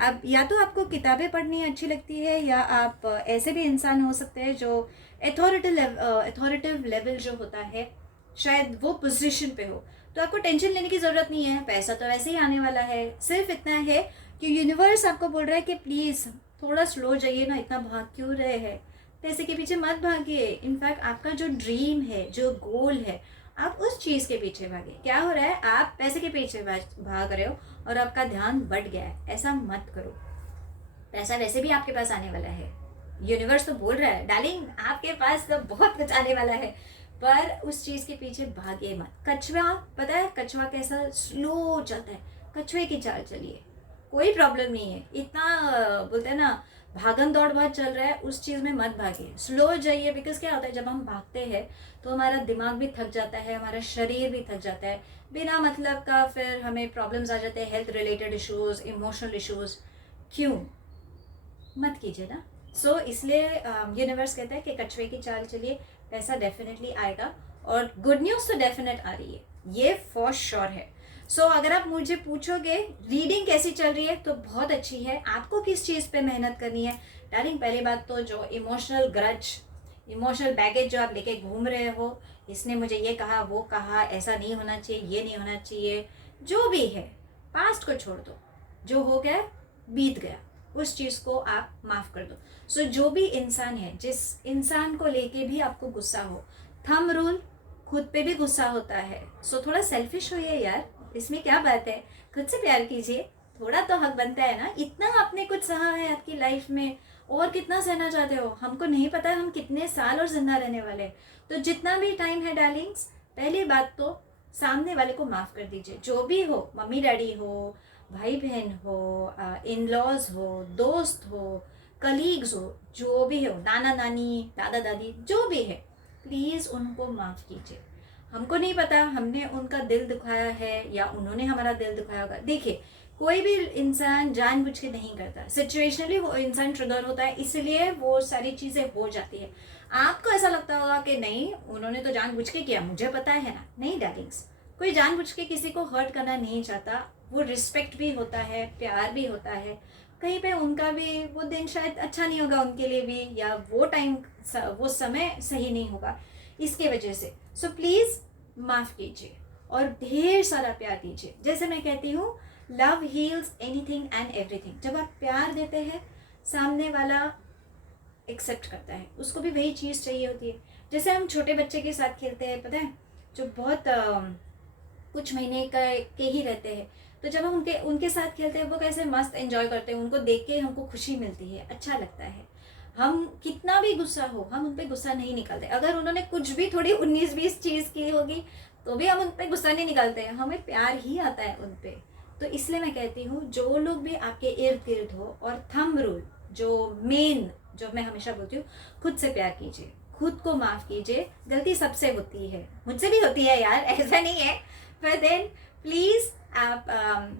आप या तो आपको किताबें पढ़नी अच्छी लगती है, या आप ऐसे भी इंसान हो सकते हैं जो अथॉरिटिव लेवल जो होता है, शायद वो पोजीशन पे हो। तो आपको टेंशन लेने की ज़रूरत नहीं है, पैसा तो वैसे ही आने वाला है। सिर्फ इतना है कि यूनिवर्स आपको बोल रहा है कि प्लीज़ थोड़ा स्लो जाइए ना, इतना भाग क्यों रहे हैं, पैसे के पीछे मत भागिए। इनफैक्ट आपका जो ड्रीम है, जो गोल है, आप उस चीज़ के पीछे भागे। क्या हो रहा है, आप पैसे के पीछे भाग रहे हो और आपका ध्यान बढ़ गया है। ऐसा मत करो, पैसा वैसे भी आपके पास आने वाला है। यूनिवर्स तो बोल रहा है डार्लिंग आपके पास तो बहुत कुछ आने वाला है, पर उस चीज़ के पीछे भागे मत। कछुआ, पता है कछुआ कैसा स्लो चलता है, कछुए की चाल चलिए, कोई प्रॉब्लम नहीं है। इतना बोलते हैं ना, भागम दौड़ बहुत चल रहा है, उस चीज़ में मत भागिए, स्लो जाइए। बिकॉज क्या होता है, जब हम भागते हैं तो हमारा दिमाग भी थक जाता है, हमारा शरीर भी थक जाता है, बिना मतलब का फिर हमें प्रॉब्लम्स आ जाते हैं, health related issues, emotional issues. क्यों, मत कीजिए ना। सो इसलिए यूनिवर्स कहता है कि कछुए की चाल चलिए, पैसा डेफिनेटली आएगा, और गुड न्यूज़ तो डेफिनेट आ रही है, ये फॉर श्योर है। सो अगर आप मुझे पूछोगे रीडिंग कैसी चल रही है, तो बहुत अच्छी है। आपको किस चीज़ पे मेहनत करनी है डार्लिंग, पहली बात तो जो इमोशनल ग्रज, इमोशनल बैगेज जो आप लेके घूम रहे हो, इसने मुझे ये कहा, वो कहा, ऐसा नहीं होना चाहिए, ये नहीं होना चाहिए, जो भी है पास्ट को छोड़ दो। जो हो गया बीत गया, उस चीज़ को आप माफ़ कर दो। सो जो भी इंसान है, जिस इंसान को लेके भी आपको गुस्सा हो, थंब रूल, खुद पे भी गुस्सा होता है, सो थोड़ा सेल्फिश होइए यार, इसमें क्या बात है। खुद से प्यार कीजिए, थोड़ा तो हक बनता है ना। इतना आपने कुछ सहा है आपकी लाइफ में, और कितना सहना चाहते हो, हमको नहीं पता हम कितने साल और जिंदा रहने वाले। तो जितना भी टाइम है डार्लिंग्स, पहली बात तो सामने वाले को माफ़ कर दीजिए। जो भी हो, मम्मी डैडी हो, भाई बहन हो, इन लॉज हो, दोस्त हो, कलीग्स हो, जो भी हो, नाना नानी, दादा दादी, जो भी है, प्लीज़ उनको माफ़ कीजिए। हमको नहीं पता हमने उनका दिल दुखाया है या उन्होंने हमारा दिल दुखाया होगा। देखिए, कोई भी इंसान जानबूझ के नहीं करता, सिचुएशनली वो इंसान ट्रिगर होता है, इसलिए वो सारी चीज़ें हो जाती है। आपको ऐसा लगता होगा कि नहीं उन्होंने तो जानबूझ के किया, मुझे पता है ना। नहीं डार्लिंग्स, कोई जानबूझ के किसी को हर्ट करना नहीं चाहता। वो रिस्पेक्ट भी होता है, प्यार भी होता है। कहीं पे उनका भी वो दिन शायद अच्छा नहीं होगा उनके लिए भी, या वो टाइम, वो समय सही नहीं होगा इसके वजह से। सो प्लीज़ माफ़ कीजिए और ढेर सारा प्यार दीजिए। जैसे मैं कहती हूँ, love heels anything and everything. जब आप प्यार देते हैं, सामने वाला एक्सेप्ट करता है, उसको भी वही चीज़ चाहिए होती है। जैसे हम छोटे बच्चे के साथ खेलते हैं, पता है, जो बहुत कुछ महीने का के ही रहते हैं, तो जब हम उनके उनके साथ खेलते हैं वो कैसे मस्त एंजॉय करते हैं, उनको देख के हमको खुशी मिलती है, अच्छा लगता है। हम कितना भी गुस्सा हो, हम उन पर गुस्सा नहीं निकालते। अगर उन्होंने कुछ भी थोड़ी 19-20 चीज़ की होगी तो भी हम उन पर गुस्सा नहीं निकालते हैं, हमें प्यार ही आता है उन पर। तो इसलिए मैं कहती हूँ जो लोग भी आपके इर्द गिर्द हो, और थंब रूल जो मेन, जो मैं हमेशा बोलती हूँ, खुद से प्यार कीजिए, खुद को माफ़ कीजिए। गलती सबसे होती है, मुझसे भी होती है यार, ऐसा नहीं है, पर देन प्लीज़ आप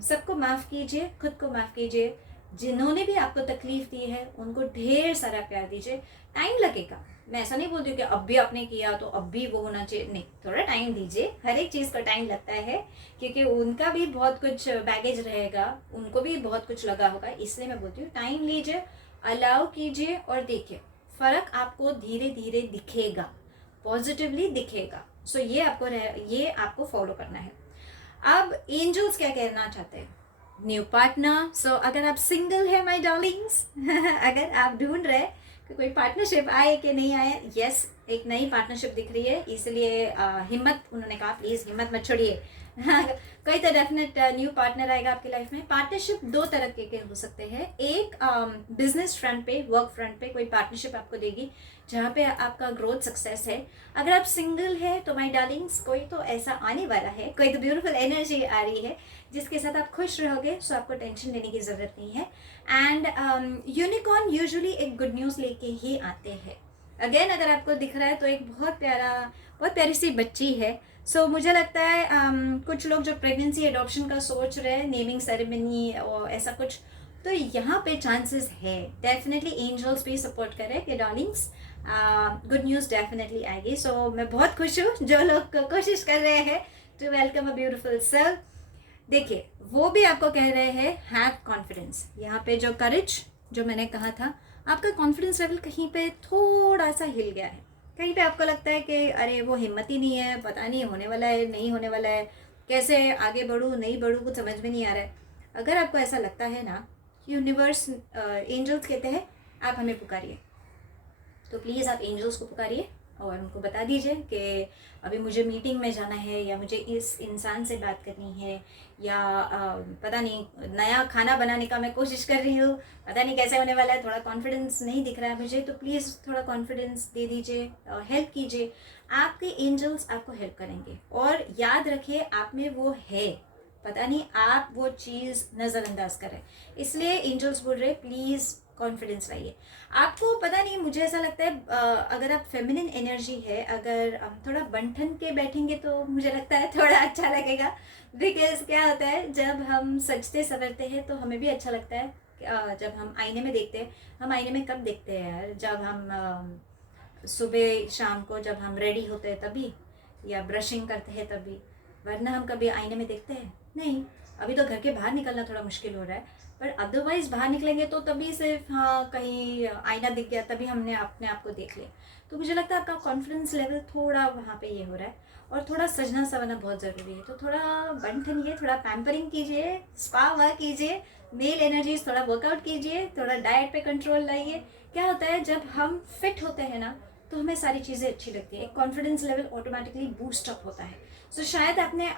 सबको माफ़ कीजिए, खुद को माफ़ कीजिए। जिन्होंने भी आपको तकलीफ़ दी है उनको ढेर सारा प्यार दीजिए। टाइम लगेगा, मैं ऐसा नहीं बोलती हूँ कि अब भी आपने किया तो अब भी वो होना चाहिए, नहीं, थोड़ा टाइम दीजिए। हर एक चीज़ का टाइम लगता है, क्योंकि उनका भी बहुत कुछ बैगेज रहेगा, उनको भी बहुत कुछ लगा होगा, इसलिए मैं बोलती हूँ टाइम लीजिए, अलाउ कीजिए, और देखिए फ़र्क आपको धीरे धीरे दिखेगा, पॉजिटिवली दिखेगा। सो ये आपको फॉलो करना है। अब एंजल्स क्या कहना चाहते हैं, न्यू पार्टनर। सो अगर आप सिंगल है माय डार्लिंग्स अगर आप ढूंढ रहे कि कोई पार्टनरशिप आए कि नहीं आए, यस, एक नई पार्टनरशिप दिख रही है, इसलिए हिम्मत, उन्होंने कहा प्लीज़ हिम्मत मत छोड़िए कोई तो डेफिनेट न्यू पार्टनर आएगा आपकी लाइफ में। पार्टनरशिप दो तरह के हो सकते हैं, एक बिजनेस फ्रंट पे, वर्क फ्रंट पे कोई पार्टनरशिप आपको देगी जहाँ पे आपका ग्रोथ सक्सेस है। अगर आप सिंगल है तो माय डार्लिंग्स कोई तो ऐसा आने वाला है, कोई तो ब्यूटीफुल एनर्जी आ रही है जिसके साथ आप खुश रहोगे, सो आपको टेंशन लेने की ज़रूरत नहीं है। एंड यूनिकॉर्न यूजुअली एक गुड न्यूज़ लेके ही आते हैं। अगेन अगर आपको दिख रहा है तो एक बहुत प्यारी सी बच्ची है। सो मुझे लगता है कुछ लोग जो प्रेगनेंसी एडॉप्शन का सोच रहे हैं, नेमिंग सेरेमनी और ऐसा कुछ, तो यहाँ पे चांसेस है, डेफिनेटली एंजल्स भी सपोर्ट करें कि डार्लिंग्स गुड न्यूज़ डेफिनेटली आएगी। सो मैं बहुत खुश हूँ जो लोग कोशिश कर रहे हैं to welcome a beautiful self. देखिए वो भी आपको कह रहे हैं हैव कॉन्फिडेंस। यहाँ पे जो करेज जो मैंने कहा था, आपका कॉन्फिडेंस लेवल कहीं पे थोड़ा सा हिल गया है, कहीं पे आपको लगता है कि अरे वो हिम्मत ही नहीं है, पता नहीं होने वाला है नहीं होने वाला है, कैसे आगे बढ़ूँ नहीं बढ़ूँ, कुछ समझ में नहीं आ रहा है। अगर आपको ऐसा लगता है ना, यूनिवर्स एंजल्स कहते हैं आप हमें पुकारिए, तो प्लीज़ आप एंजल्स को पुकारिए और उनको बता दीजिए कि अभी मुझे मीटिंग में जाना है, या मुझे इस इंसान से बात करनी है, या पता नहीं नया खाना बनाने का मैं कोशिश कर रही हूँ, पता नहीं कैसे होने वाला है, थोड़ा कॉन्फिडेंस नहीं दिख रहा है मुझे, तो प्लीज़ थोड़ा कॉन्फिडेंस दे दीजिए, हेल्प कीजिए। आपके एंजल्स आपको हेल्प करेंगे, और याद रखिए आप में वो है, पता नहीं आप वो चीज़ नज़रअंदाज करें, इसलिए एंजल्स बोल रहे प्लीज़ कॉन्फिडेंस लाइए। आपको पता नहीं, मुझे ऐसा लगता है अगर आप फेमिनिन एनर्जी है, अगर आप थोड़ा बंठन के बैठेंगे तो मुझे लगता है थोड़ा अच्छा लगेगा। बिकॉज क्या होता है, जब हम सजते संवरते हैं तो हमें भी अच्छा लगता है। जब हम आईने में देखते हैं, हम आईने में कब देखते हैं यार, जब हम सुबह शाम को जब हम रेडी होते हैं तभी, या ब्रशिंग करते हैं तभी, वरना हम कभी आईने में देखते हैं नहीं। अभी तो घर के बाहर निकलना थोड़ा मुश्किल हो रहा है, पर अदरवाइज बाहर निकलेंगे तो तभी सिर्फ हाँ कहीं आईना दिख गया तभी हमने अपने आप को देख लिया। तो मुझे लगता है आपका कॉन्फिडेंस लेवल थोड़ा वहाँ पे ये हो रहा है, और थोड़ा सजना सवरना बहुत ज़रूरी है। तो थोड़ा बन ठनिए, थोड़ा पैम्परिंग कीजिए, स्पा वर्क कीजिए, मेल एनर्जीज थोड़ा वर्कआउट कीजिए, थोड़ा डाइट पे कंट्रोल लाइए। क्या होता है जब हम फिट होते हैं ना, तो हमें सारी चीज़ें अच्छी लगती है, एक confidence level automatically boost up होता है। सो शायद आपने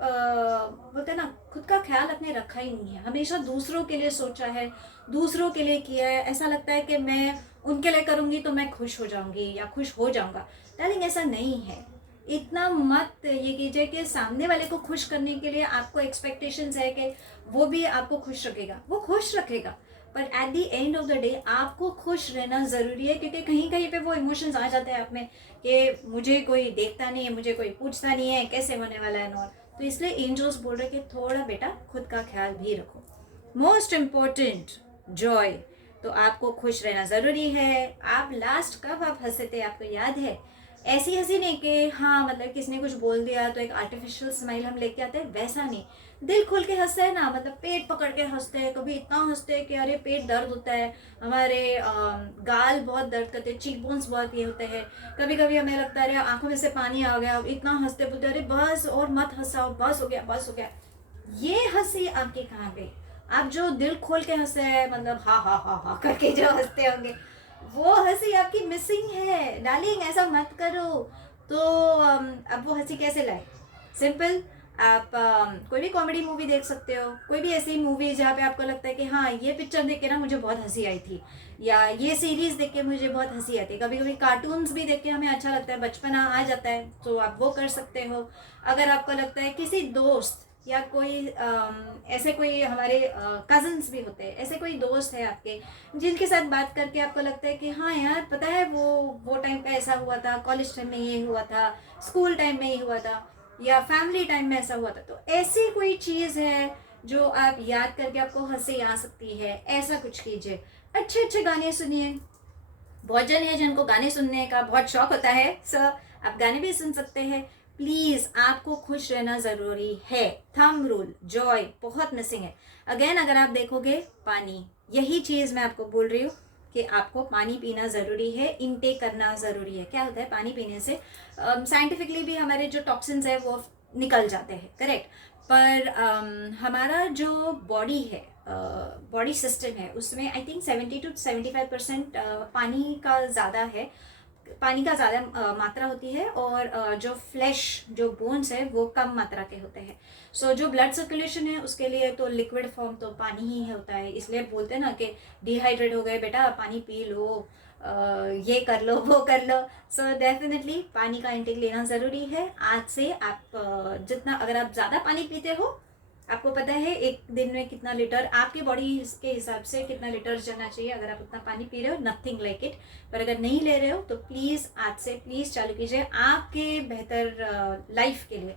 बोलते हैं ना, खुद का ख्याल आपने रखा ही नहीं है, हमेशा दूसरों के लिए सोचा है, दूसरों के लिए किया है। ऐसा लगता है कि मैं उनके लिए करूँगी तो मैं खुश हो जाऊँगी या खुश हो जाऊँगा। डार्लिंग ऐसा नहीं है, इतना मत ये कीजिए कि सामने वाले को खुश करने के लिए आपको एक्सपेक्टेशंस है कि वो भी आपको खुश रखेगा, वो खुश रखेगा, पर at the end of the day आपको खुश रहना ज़रूरी है। क्योंकि कहीं कहीं पे वो इमोशंस आ जाते हैं आप में कि मुझे कोई देखता नहीं है, मुझे कोई पूछता नहीं है, कैसे होने वाला है नॉर। तो इसलिए एंजल्स बोल रहे कि थोड़ा बेटा खुद का ख्याल भी रखो। मोस्ट इम्पोर्टेंट जॉय, तो आपको खुश रहना ज़रूरी है। आप लास्ट कब आप हंसे थे, आपको याद है? ऐसी हंसी नहीं कि हाँ मतलब किसी ने कुछ बोल दिया तो एक आर्टिफिशियल स्माइल हम लेके आते हैं, वैसा नहीं। दिल खोल के हंसते हैं ना, मतलब पेट पकड़ के हंसते हैं, कभी इतना हंसते हैं कि अरे पेट दर्द होता है, हमारे गाल बहुत दर्द करते हैं, चीक बोन्स बहुत ये होते हैं, कभी कभी हमें लगता है अरे आंखों में से पानी आ गया, इतना हंसते बोलते अरे बस और मत हंसाओ, बस हो गया बस हो गया। ये हंसी आपकी कहाँ गई? आप जो दिल खोल के हंसे हैं, मतलब हा हा हा हा करके जो हंसते होंगे, वो हंसी आपकी मिसिंग है डार्लिंग, ऐसा मत करो। तो अब वो हंसी कैसे लाए? सिंपल, आप कोई भी कॉमेडी मूवी देख सकते हो, कोई भी ऐसी मूवी जहाँ पे आपको लगता है कि हाँ ये पिक्चर देख के ना मुझे बहुत हंसी आई थी, या ये सीरीज देख के मुझे बहुत हंसी आती है। कभी कभी कार्टून्स भी देख के हमें अच्छा लगता है, बचपना आ जाता है, तो आप वो कर सकते हो। अगर आपको लगता है किसी दोस्त या कोई ऐसे कोई हमारे कजन्स भी होते हैं, ऐसे कोई दोस्त है आपके जिनके साथ बात करके आपको लगता है कि हाँ यार पता है वो टाइम पे ऐसा हुआ था, कॉलेज टाइम में ये हुआ था, स्कूल टाइम में ये हुआ था, या फैमिली टाइम में ऐसा हुआ था, तो ऐसी कोई चीज़ है जो आप याद करके आपको हंसी आ सकती है, ऐसा कुछ कीजिए। अच्छे अच्छे गाने सुनिए। बहुत जन है जिनको गाने सुनने का बहुत शौक होता है, सर आप गाने भी सुन सकते हैं। प्लीज़ आपको खुश रहना ज़रूरी है। थंब रूल, जॉय बहुत मिसिंग है। अगेन अगर आप देखोगे पानी, यही चीज़ मैं आपको बोल रही हूँ कि आपको पानी पीना ज़रूरी है, इनटेक करना ज़रूरी है। क्या होता है पानी पीने से? साइंटिफिकली भी हमारे जो टॉक्सिन्स है वो निकल जाते हैं, करेक्ट। पर हमारा जो बॉडी है, बॉडी सिस्टम है, उसमें आई थिंक 70 to 75% पानी का ज़्यादा है, पानी का ज़्यादा मात्रा होती है, और जो फ्लैश जो बोन्स है वो कम मात्रा के होते हैं। सो जो ब्लड सर्कुलेशन है उसके लिए तो लिक्विड फॉर्म तो पानी ही होता है। इसलिए बोलते हैं ना कि डिहाइड्रेट हो गए बेटा पानी पी लो, ये कर लो वो कर लो। सो डेफिनेटली पानी का इंटेक लेना ज़रूरी है। आज से आप जितना, अगर आप ज़्यादा पानी पीते हो, आपको पता है एक दिन में कितना लीटर आपकी बॉडी के हिसाब से कितना लीटर जाना चाहिए, अगर आप उतना पानी पी रहे हो, नथिंग लाइक इट। पर अगर नहीं ले रहे हो तो प्लीज़ आज से प्लीज़ चालू कीजिए। आपके बेहतर लाइफ के लिए,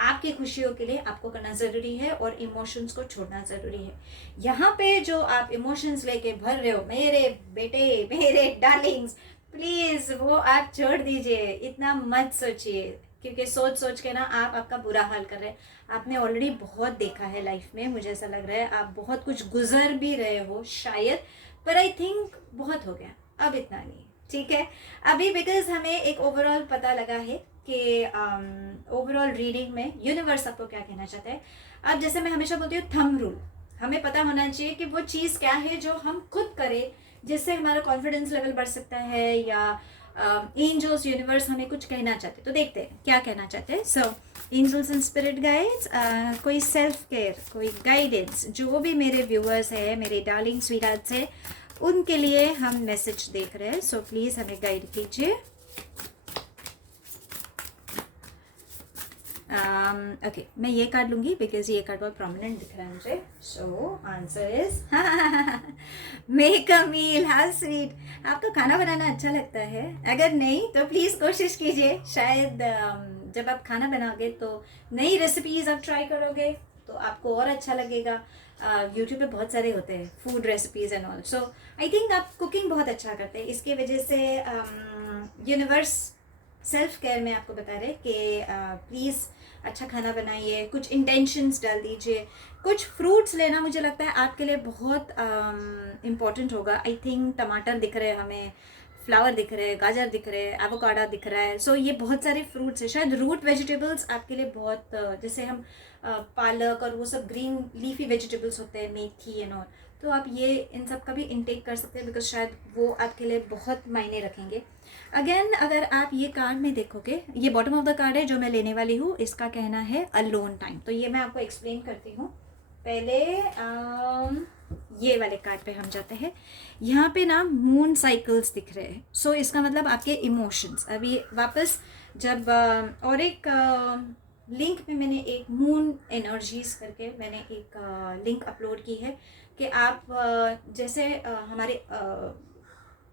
आपकी खुशियों के लिए आपको करना ज़रूरी है, और इमोशंस को छोड़ना ज़रूरी है। यहाँ पे जो आप इमोशंस लेके भर रहे हो मेरे बेटे मेरे डार्लिंग्स, प्लीज़ वो आप छोड़ दीजिए, इतना मत सोचिए, क्योंकि सोच सोच के ना आप आपका बुरा हाल कर रहे हैं। आपने ऑलरेडी बहुत देखा है लाइफ में, मुझे ऐसा लग रहा है आप बहुत कुछ गुजर भी रहे हो शायद, पर आई थिंक बहुत हो गया, अब इतना नहीं, ठीक है अभी। बिकॉज हमें एक ओवरऑल पता लगा है कि ओवरऑल रीडिंग में यूनिवर्स आपको क्या कहना चाहता है। अब जैसे मैं हमेशा बोलती हूँ थंब रूल, हमें पता होना चाहिए कि वो चीज़ क्या है जो हम खुद करें, जिससे हमारा कॉन्फिडेंस लेवल बढ़ सकता है, या एंजल्स यूनिवर्स हमें कुछ कहना चाहते। तो देखते हैं क्या कहना चाहते हैं। So angels and spirit guides, कोई सेल्फ केयर, कोई गाइडेंस, जो भी मेरे व्यूअर्स है, मेरे डार्लिंग स्वीटहार्ट्स है, उनके लिए हम मैसेज देख रहे हैं। सो प्लीज़ हमें गाइड कीजिए। ओके मैं ये कार्ड लूँगी बिकॉज ये कार्ड बहुत प्रोमिनेंट दिख रहा है मुझे। So answer is make a meal. How sweet. आपको खाना बनाना अच्छा लगता है? अगर नहीं तो प्लीज़ कोशिश कीजिए, शायद जब आप खाना बनाओगे तो नई रेसिपीज़ आप ट्राई करोगे तो आपको और अच्छा लगेगा। यूट्यूब पे बहुत सारे होते हैं food recipes and all. So I think आप कुकिंग बहुत अच्छा करते हैं, इसकी वजह से यूनिवर्स सेल्फ केयर में आपको बता रहे कि प्लीज़ अच्छा खाना बनाइए, कुछ इंटेंशंस डाल दीजिए, कुछ फ्रूट्स लेना मुझे लगता है आपके लिए बहुत इम्पॉर्टेंट होगा। आई थिंक टमाटर दिख रहे हैं हमें, फ्लावर दिख रहे हैं, गाजर दिख रहे हैं, एवोकाडो दिख रहा है। सो ये बहुत सारे फ्रूट्स हैं, शायद रूट वेजिटेबल्स आपके लिए बहुत जैसे हम पालक और वो सब ग्रीन लीफी वेजिटेबल्स होते हैं, मेथी एंड ऑल, तो आप ये इन सब का भी इंटेक कर सकते हैं बिकॉज शायद वो आपके लिए बहुत मायने रखेंगे। अगेन अगर आप ये कार्ड में देखोगे, ये बॉटम ऑफ द कार्ड है जो मैं लेने वाली हूँ, इसका कहना है अलोन टाइम। तो ये मैं आपको एक्सप्लेन करती हूँ। पहले ये वाले कार्ड पे हम जाते हैं। यहाँ पे ना मून साइकिल्स दिख रहे हैं। सो इसका मतलब आपके इमोशंस अभी वापस जब और एक लिंक में मैंने एक मून एनर्जीज करके मैंने एक लिंक अपलोड की है कि आप जैसे हमारे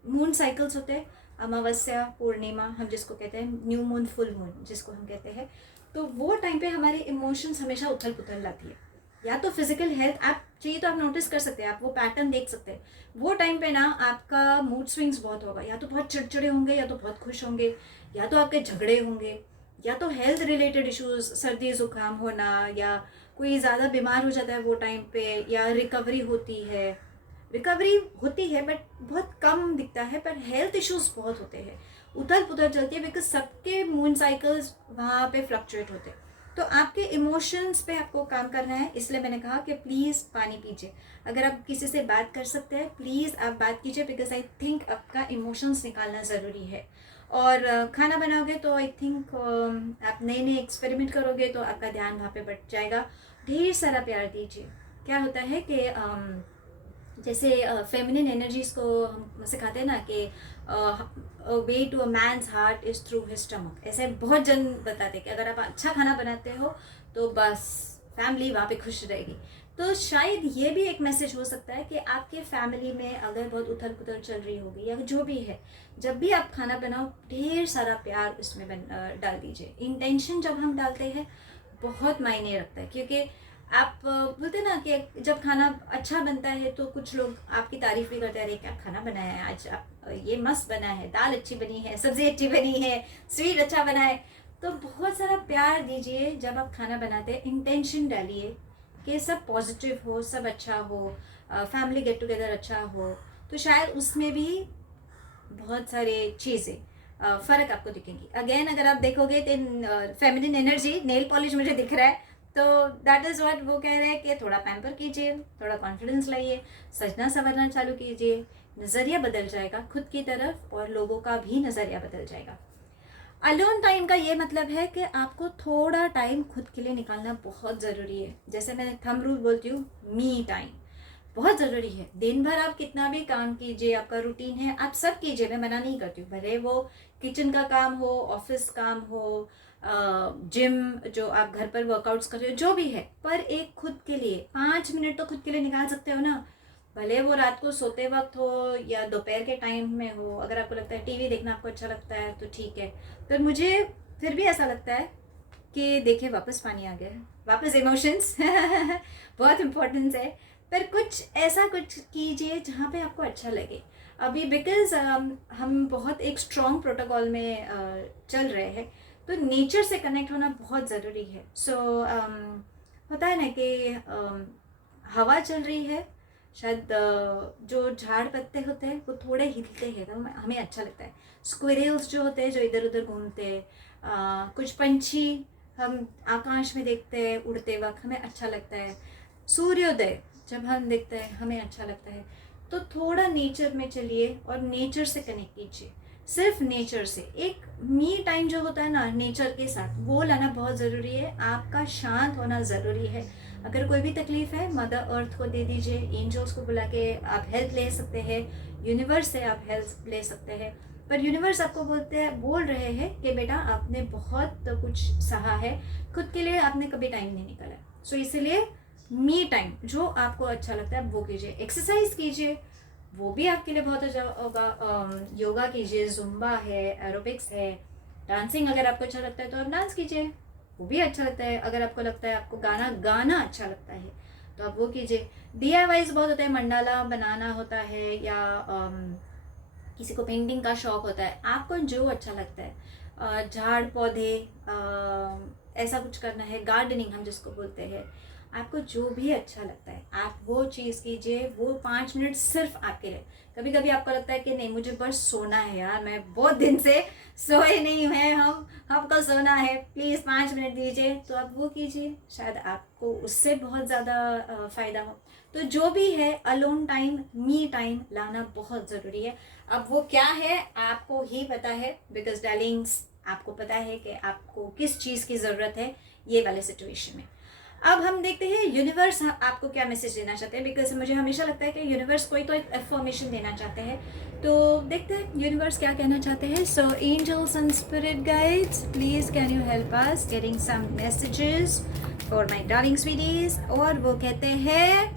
मून साइकिल्स होते हैं, अमावस्या, पूर्णिमा हम जिसको कहते हैं, न्यू मून, फुल मून जिसको हम कहते हैं, तो वो टाइम पे हमारे इमोशंस हमेशा उथल पुथल लाती है। या तो फिजिकल हेल्थ आप चाहिए तो आप नोटिस कर सकते हैं, आप वो पैटर्न देख सकते हैं। वो टाइम पे ना आपका मूड स्विंग्स बहुत होगा, या तो बहुत चिड़चिड़े होंगे, या तो बहुत खुश होंगे, या तो आपके झगड़े होंगे, या तो हेल्थ रिलेटेड इश्यूज, सर्दी जुकाम होना, या कोई ज़्यादा बीमार हो जाता है वो टाइम पे, या रिकवरी होती है बट बहुत कम दिखता है, पर हेल्थ इश्यूज बहुत होते हैं, उथल पुथल चलती है बिकॉज सबके मून साइकिल्स वहाँ पे फ्लक्चुएट होते हैं। तो आपके इमोशंस पे आपको काम करना है, इसलिए मैंने कहा कि प्लीज़ पानी पीजिए। अगर आप किसी से बात कर सकते हैं प्लीज़ आप बात कीजिए, बिकॉज आई थिंक आपका इमोशंस निकालना ज़रूरी है। और खाना बनाओगे तो आई थिंक आप नए नए एक्सपेरिमेंट करोगे तो आपका ध्यान वहाँ पे बढ़ जाएगा। ढेर सारा प्यार दीजिए। क्या होता है कि जैसे फेमिनिन एनर्जीज को हम सिखाते हैं ना कि way to a man's heart is through his stomach. ऐसे बहुत जन बताते हैं कि अगर आप अच्छा खाना बनाते हो तो बस फैमिली वहाँ पे खुश रहेगी। तो शायद ये भी एक मैसेज हो सकता है कि आपके फैमिली में अगर बहुत उथल पुथल चल रही होगी या जो भी है, जब भी आप खाना बनाओ ढेर सारा प्यार उसमें डाल दीजिए। इंटेंशन जब हम डालते हैं बहुत मायने रखता है, क्योंकि आप बोलते ना कि जब खाना अच्छा बनता है तो कुछ लोग आपकी तारीफ भी करते हैं, अरे क्या खाना बनाया है आज आप, ये मस्त बना है, दाल अच्छी बनी है, सब्जी अच्छी बनी है, स्वीट अच्छा बना है। तो बहुत सारा प्यार दीजिए जब आप खाना बनाते हैं। इंटेंशन डालिए कि सब पॉजिटिव हो, सब अच्छा हो, फैमिली गेट टुगेदर अच्छा हो, तो शायद उसमें भी बहुत सारे चीज़ें फ़र्क आपको दिखेंगी। अगेन अगर आप देखोगे तो फेमिनिन एनर्जी नेल पॉलिश मुझे दिख रहा है, तो दैट इज़ व्हाट वो कह रहे हैं कि थोड़ा पैम्पर कीजिए, थोड़ा कॉन्फिडेंस लाइए, सजना संवरना चालू कीजिए, नज़रिया बदल जाएगा खुद की तरफ और लोगों का भी नज़रिया बदल जाएगा। अलोन टाइम का ये मतलब है कि आपको थोड़ा टाइम खुद के लिए निकालना बहुत ज़रूरी है। जैसे मैं थंब रूल बोलती हूँ, मी टाइम बहुत ज़रूरी है। दिन भर आप कितना भी काम कीजिए, आपका रूटीन है, आप सब कीजिए, मैं मना नहीं करती हूँ, भले वो किचन का काम हो, ऑफिस काम हो, जिम जो आप घर पर वर्कआउट्स कर रहे हो, जो भी है, पर एक खुद के लिए 5 मिनट तो खुद के लिए निकाल सकते हो ना। भले वो रात को सोते वक्त हो या दोपहर के टाइम में हो। अगर आपको लगता है टीवी देखना आपको अच्छा लगता है तो ठीक है, पर मुझे फिर भी ऐसा लगता है कि देखिए वापस पानी आ गया है, वापस इमोशंस बहुत इम्पोर्टेंस है। पर कुछ ऐसा कुछ कीजिए जहाँ पे आपको अच्छा लगे। अभी बिकॉज हम बहुत एक स्ट्रॉन्ग प्रोटोकॉल में चल रहे हैं, तो नेचर से कनेक्ट होना बहुत ज़रूरी है। सो होता है ना कि हवा चल रही है, शायद जो झाड़ पत्ते होते हैं वो थोड़े हिलते हैं तो हमें अच्छा लगता है। स्क्विरल्स जो होते हैं जो इधर उधर घूमते हैं, कुछ पंछी हम आकाश में देखते हैं उड़ते वक्त, हमें अच्छा लगता है। सूर्योदय जब हम देखते हैं हमें अच्छा लगता है। तो थोड़ा नेचर में चलिए और नेचर से कनेक्ट कीजिए, सिर्फ नेचर से। एक मी टाइम जो होता है ना नेचर के साथ, वो लाना बहुत ज़रूरी है। आपका शांत होना ज़रूरी है। अगर कोई भी तकलीफ है मदर अर्थ को दे दीजिए, एंजल्स को बुला के आप हेल्प ले सकते हैं, यूनिवर्स से आप हेल्प ले सकते हैं। पर यूनिवर्स आपको बोल रहे हैं कि बेटा आपने बहुत कुछ सहा है, खुद के लिए आपने कभी टाइम नहीं निकाला। सो इसलिए मी टाइम जो आपको अच्छा लगता है वो कीजिए। एक्सरसाइज कीजिए, वो भी आपके लिए बहुत अच्छा होगा। योगा कीजिए, जुम्बा है, एरोबिक्स है, डांसिंग अगर आपको अच्छा लगता है तो आप डांस कीजिए, वो भी अच्छा लगता है। अगर आपको लगता है आपको गाना अच्छा लगता है तो आप वो कीजिए। DIYs बहुत होता है, मंडाला बनाना होता है, या किसी को पेंटिंग का शौक होता है, आपको जो अच्छा लगता है, झाड़ पौधे ऐसा कुछ करना है, गार्डनिंग हम जिसको बोलते हैं, आपको जो भी अच्छा लगता है आप वो चीज़ कीजिए। वो 5 मिनट सिर्फ आपके लिए। कभी कभी आपको लगता है कि नहीं मुझे बस सोना है यार, मैं बहुत दिन से सोए नहीं है, हमको सोना है, प्लीज़ 5 मिनट दीजिए, तो आप वो कीजिए, शायद आपको उससे बहुत ज़्यादा फ़ायदा हो। तो जो भी है अलोन टाइम, मी टाइम लाना बहुत ज़रूरी है। अब वो क्या है आपको ही पता है, बिकॉज डार्लिंग्स आपको पता है कि आपको किस चीज़ की ज़रूरत है ये वाले सिचुएशन में। अब हम देखते हैं यूनिवर्स आपको क्या मैसेज देना चाहते हैं, बिकॉज मुझे हमेशा लगता है कि यूनिवर्स कोई तो एक इन्फॉर्मेशन देना चाहते हैं। तो देखते हैं यूनिवर्स क्या कहना चाहते हैं। So angels and spirit guides, please can you help us getting some messages for my darling sweeties. और वो कहते हैं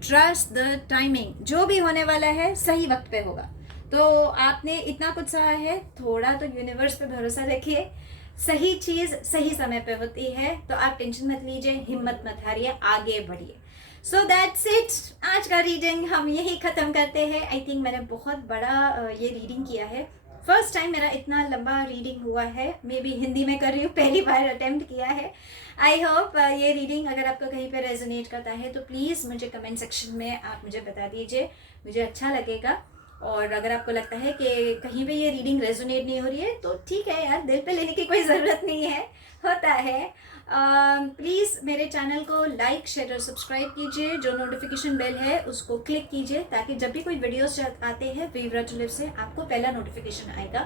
ट्रस्ट द टाइमिंग, जो भी होने वाला है सही वक्त पे होगा। तो आपने इतना कुछ सहा है, थोड़ा तो यूनिवर्स पे भरोसा रखिए, सही चीज़ सही समय पे होती है। तो आप टेंशन मत लीजिए, हिम्मत मत हारिए, आगे बढ़िए। सो दैट्स इट, आज का रीडिंग हम यही ख़त्म करते हैं। आई थिंक मैंने बहुत बड़ा ये रीडिंग किया है, फर्स्ट टाइम मेरा इतना लंबा रीडिंग हुआ है। मे बी हिंदी में कर रही हूँ, पहली बार अटेम्प्ट किया है। आई होप ये रीडिंग अगर आपको कहीं पे रेजोनेट करता है तो प्लीज़ मुझे कमेंट सेक्शन में आप मुझे बता दीजिए, मुझे अच्छा लगेगा। और अगर आपको लगता है कि कहीं पे ये रीडिंग रेजोनेट नहीं हो रही है तो ठीक है यार, दिल पे लेने की कोई ज़रूरत नहीं है, होता है। प्लीज़ मेरे चैनल को लाइक शेयर और सब्सक्राइब कीजिए, जो नोटिफिकेशन बेल है उसको क्लिक कीजिए ताकि जब भी कोई वीडियोस आते हैं वीवरा टू लिव से आपको पहला नोटिफिकेशन आएगा।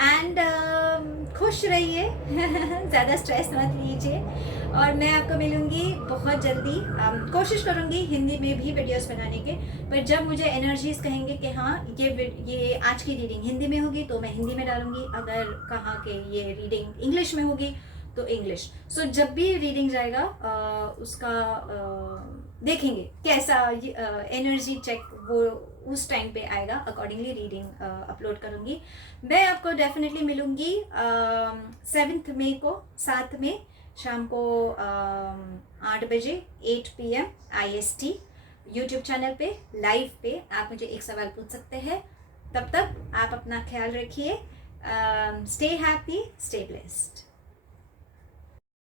एंड खुश रहिए ज़्यादा स्ट्रेस मत लीजिए, और मैं आपको मिलूँगी बहुत जल्दी। कोशिश करूँगी हिंदी में भी वीडियोस बनाने के, पर जब मुझे एनर्जीज कहेंगे कि हाँ ये आज की रीडिंग हिंदी में होगी तो मैं हिंदी में डालूँगी, अगर कहा कि ये रीडिंग इंग्लिश में होगी तो इंग्लिश। सो जब भी रीडिंग जाएगा उसका देखेंगे कैसा एनर्जी चेक वो उस टाइम पे आएगा, अकॉर्डिंगली रीडिंग अपलोड करूँगी। मैं आपको डेफिनेटली मिलूँगी 7 मई को, 7 मई शाम को 8 बजे 8 PM IST यूट्यूब चैनल पे लाइव पे आप मुझे एक सवाल पूछ सकते हैं। तब तक आप अपना ख्याल रखिए। Stay happy, stay blessed.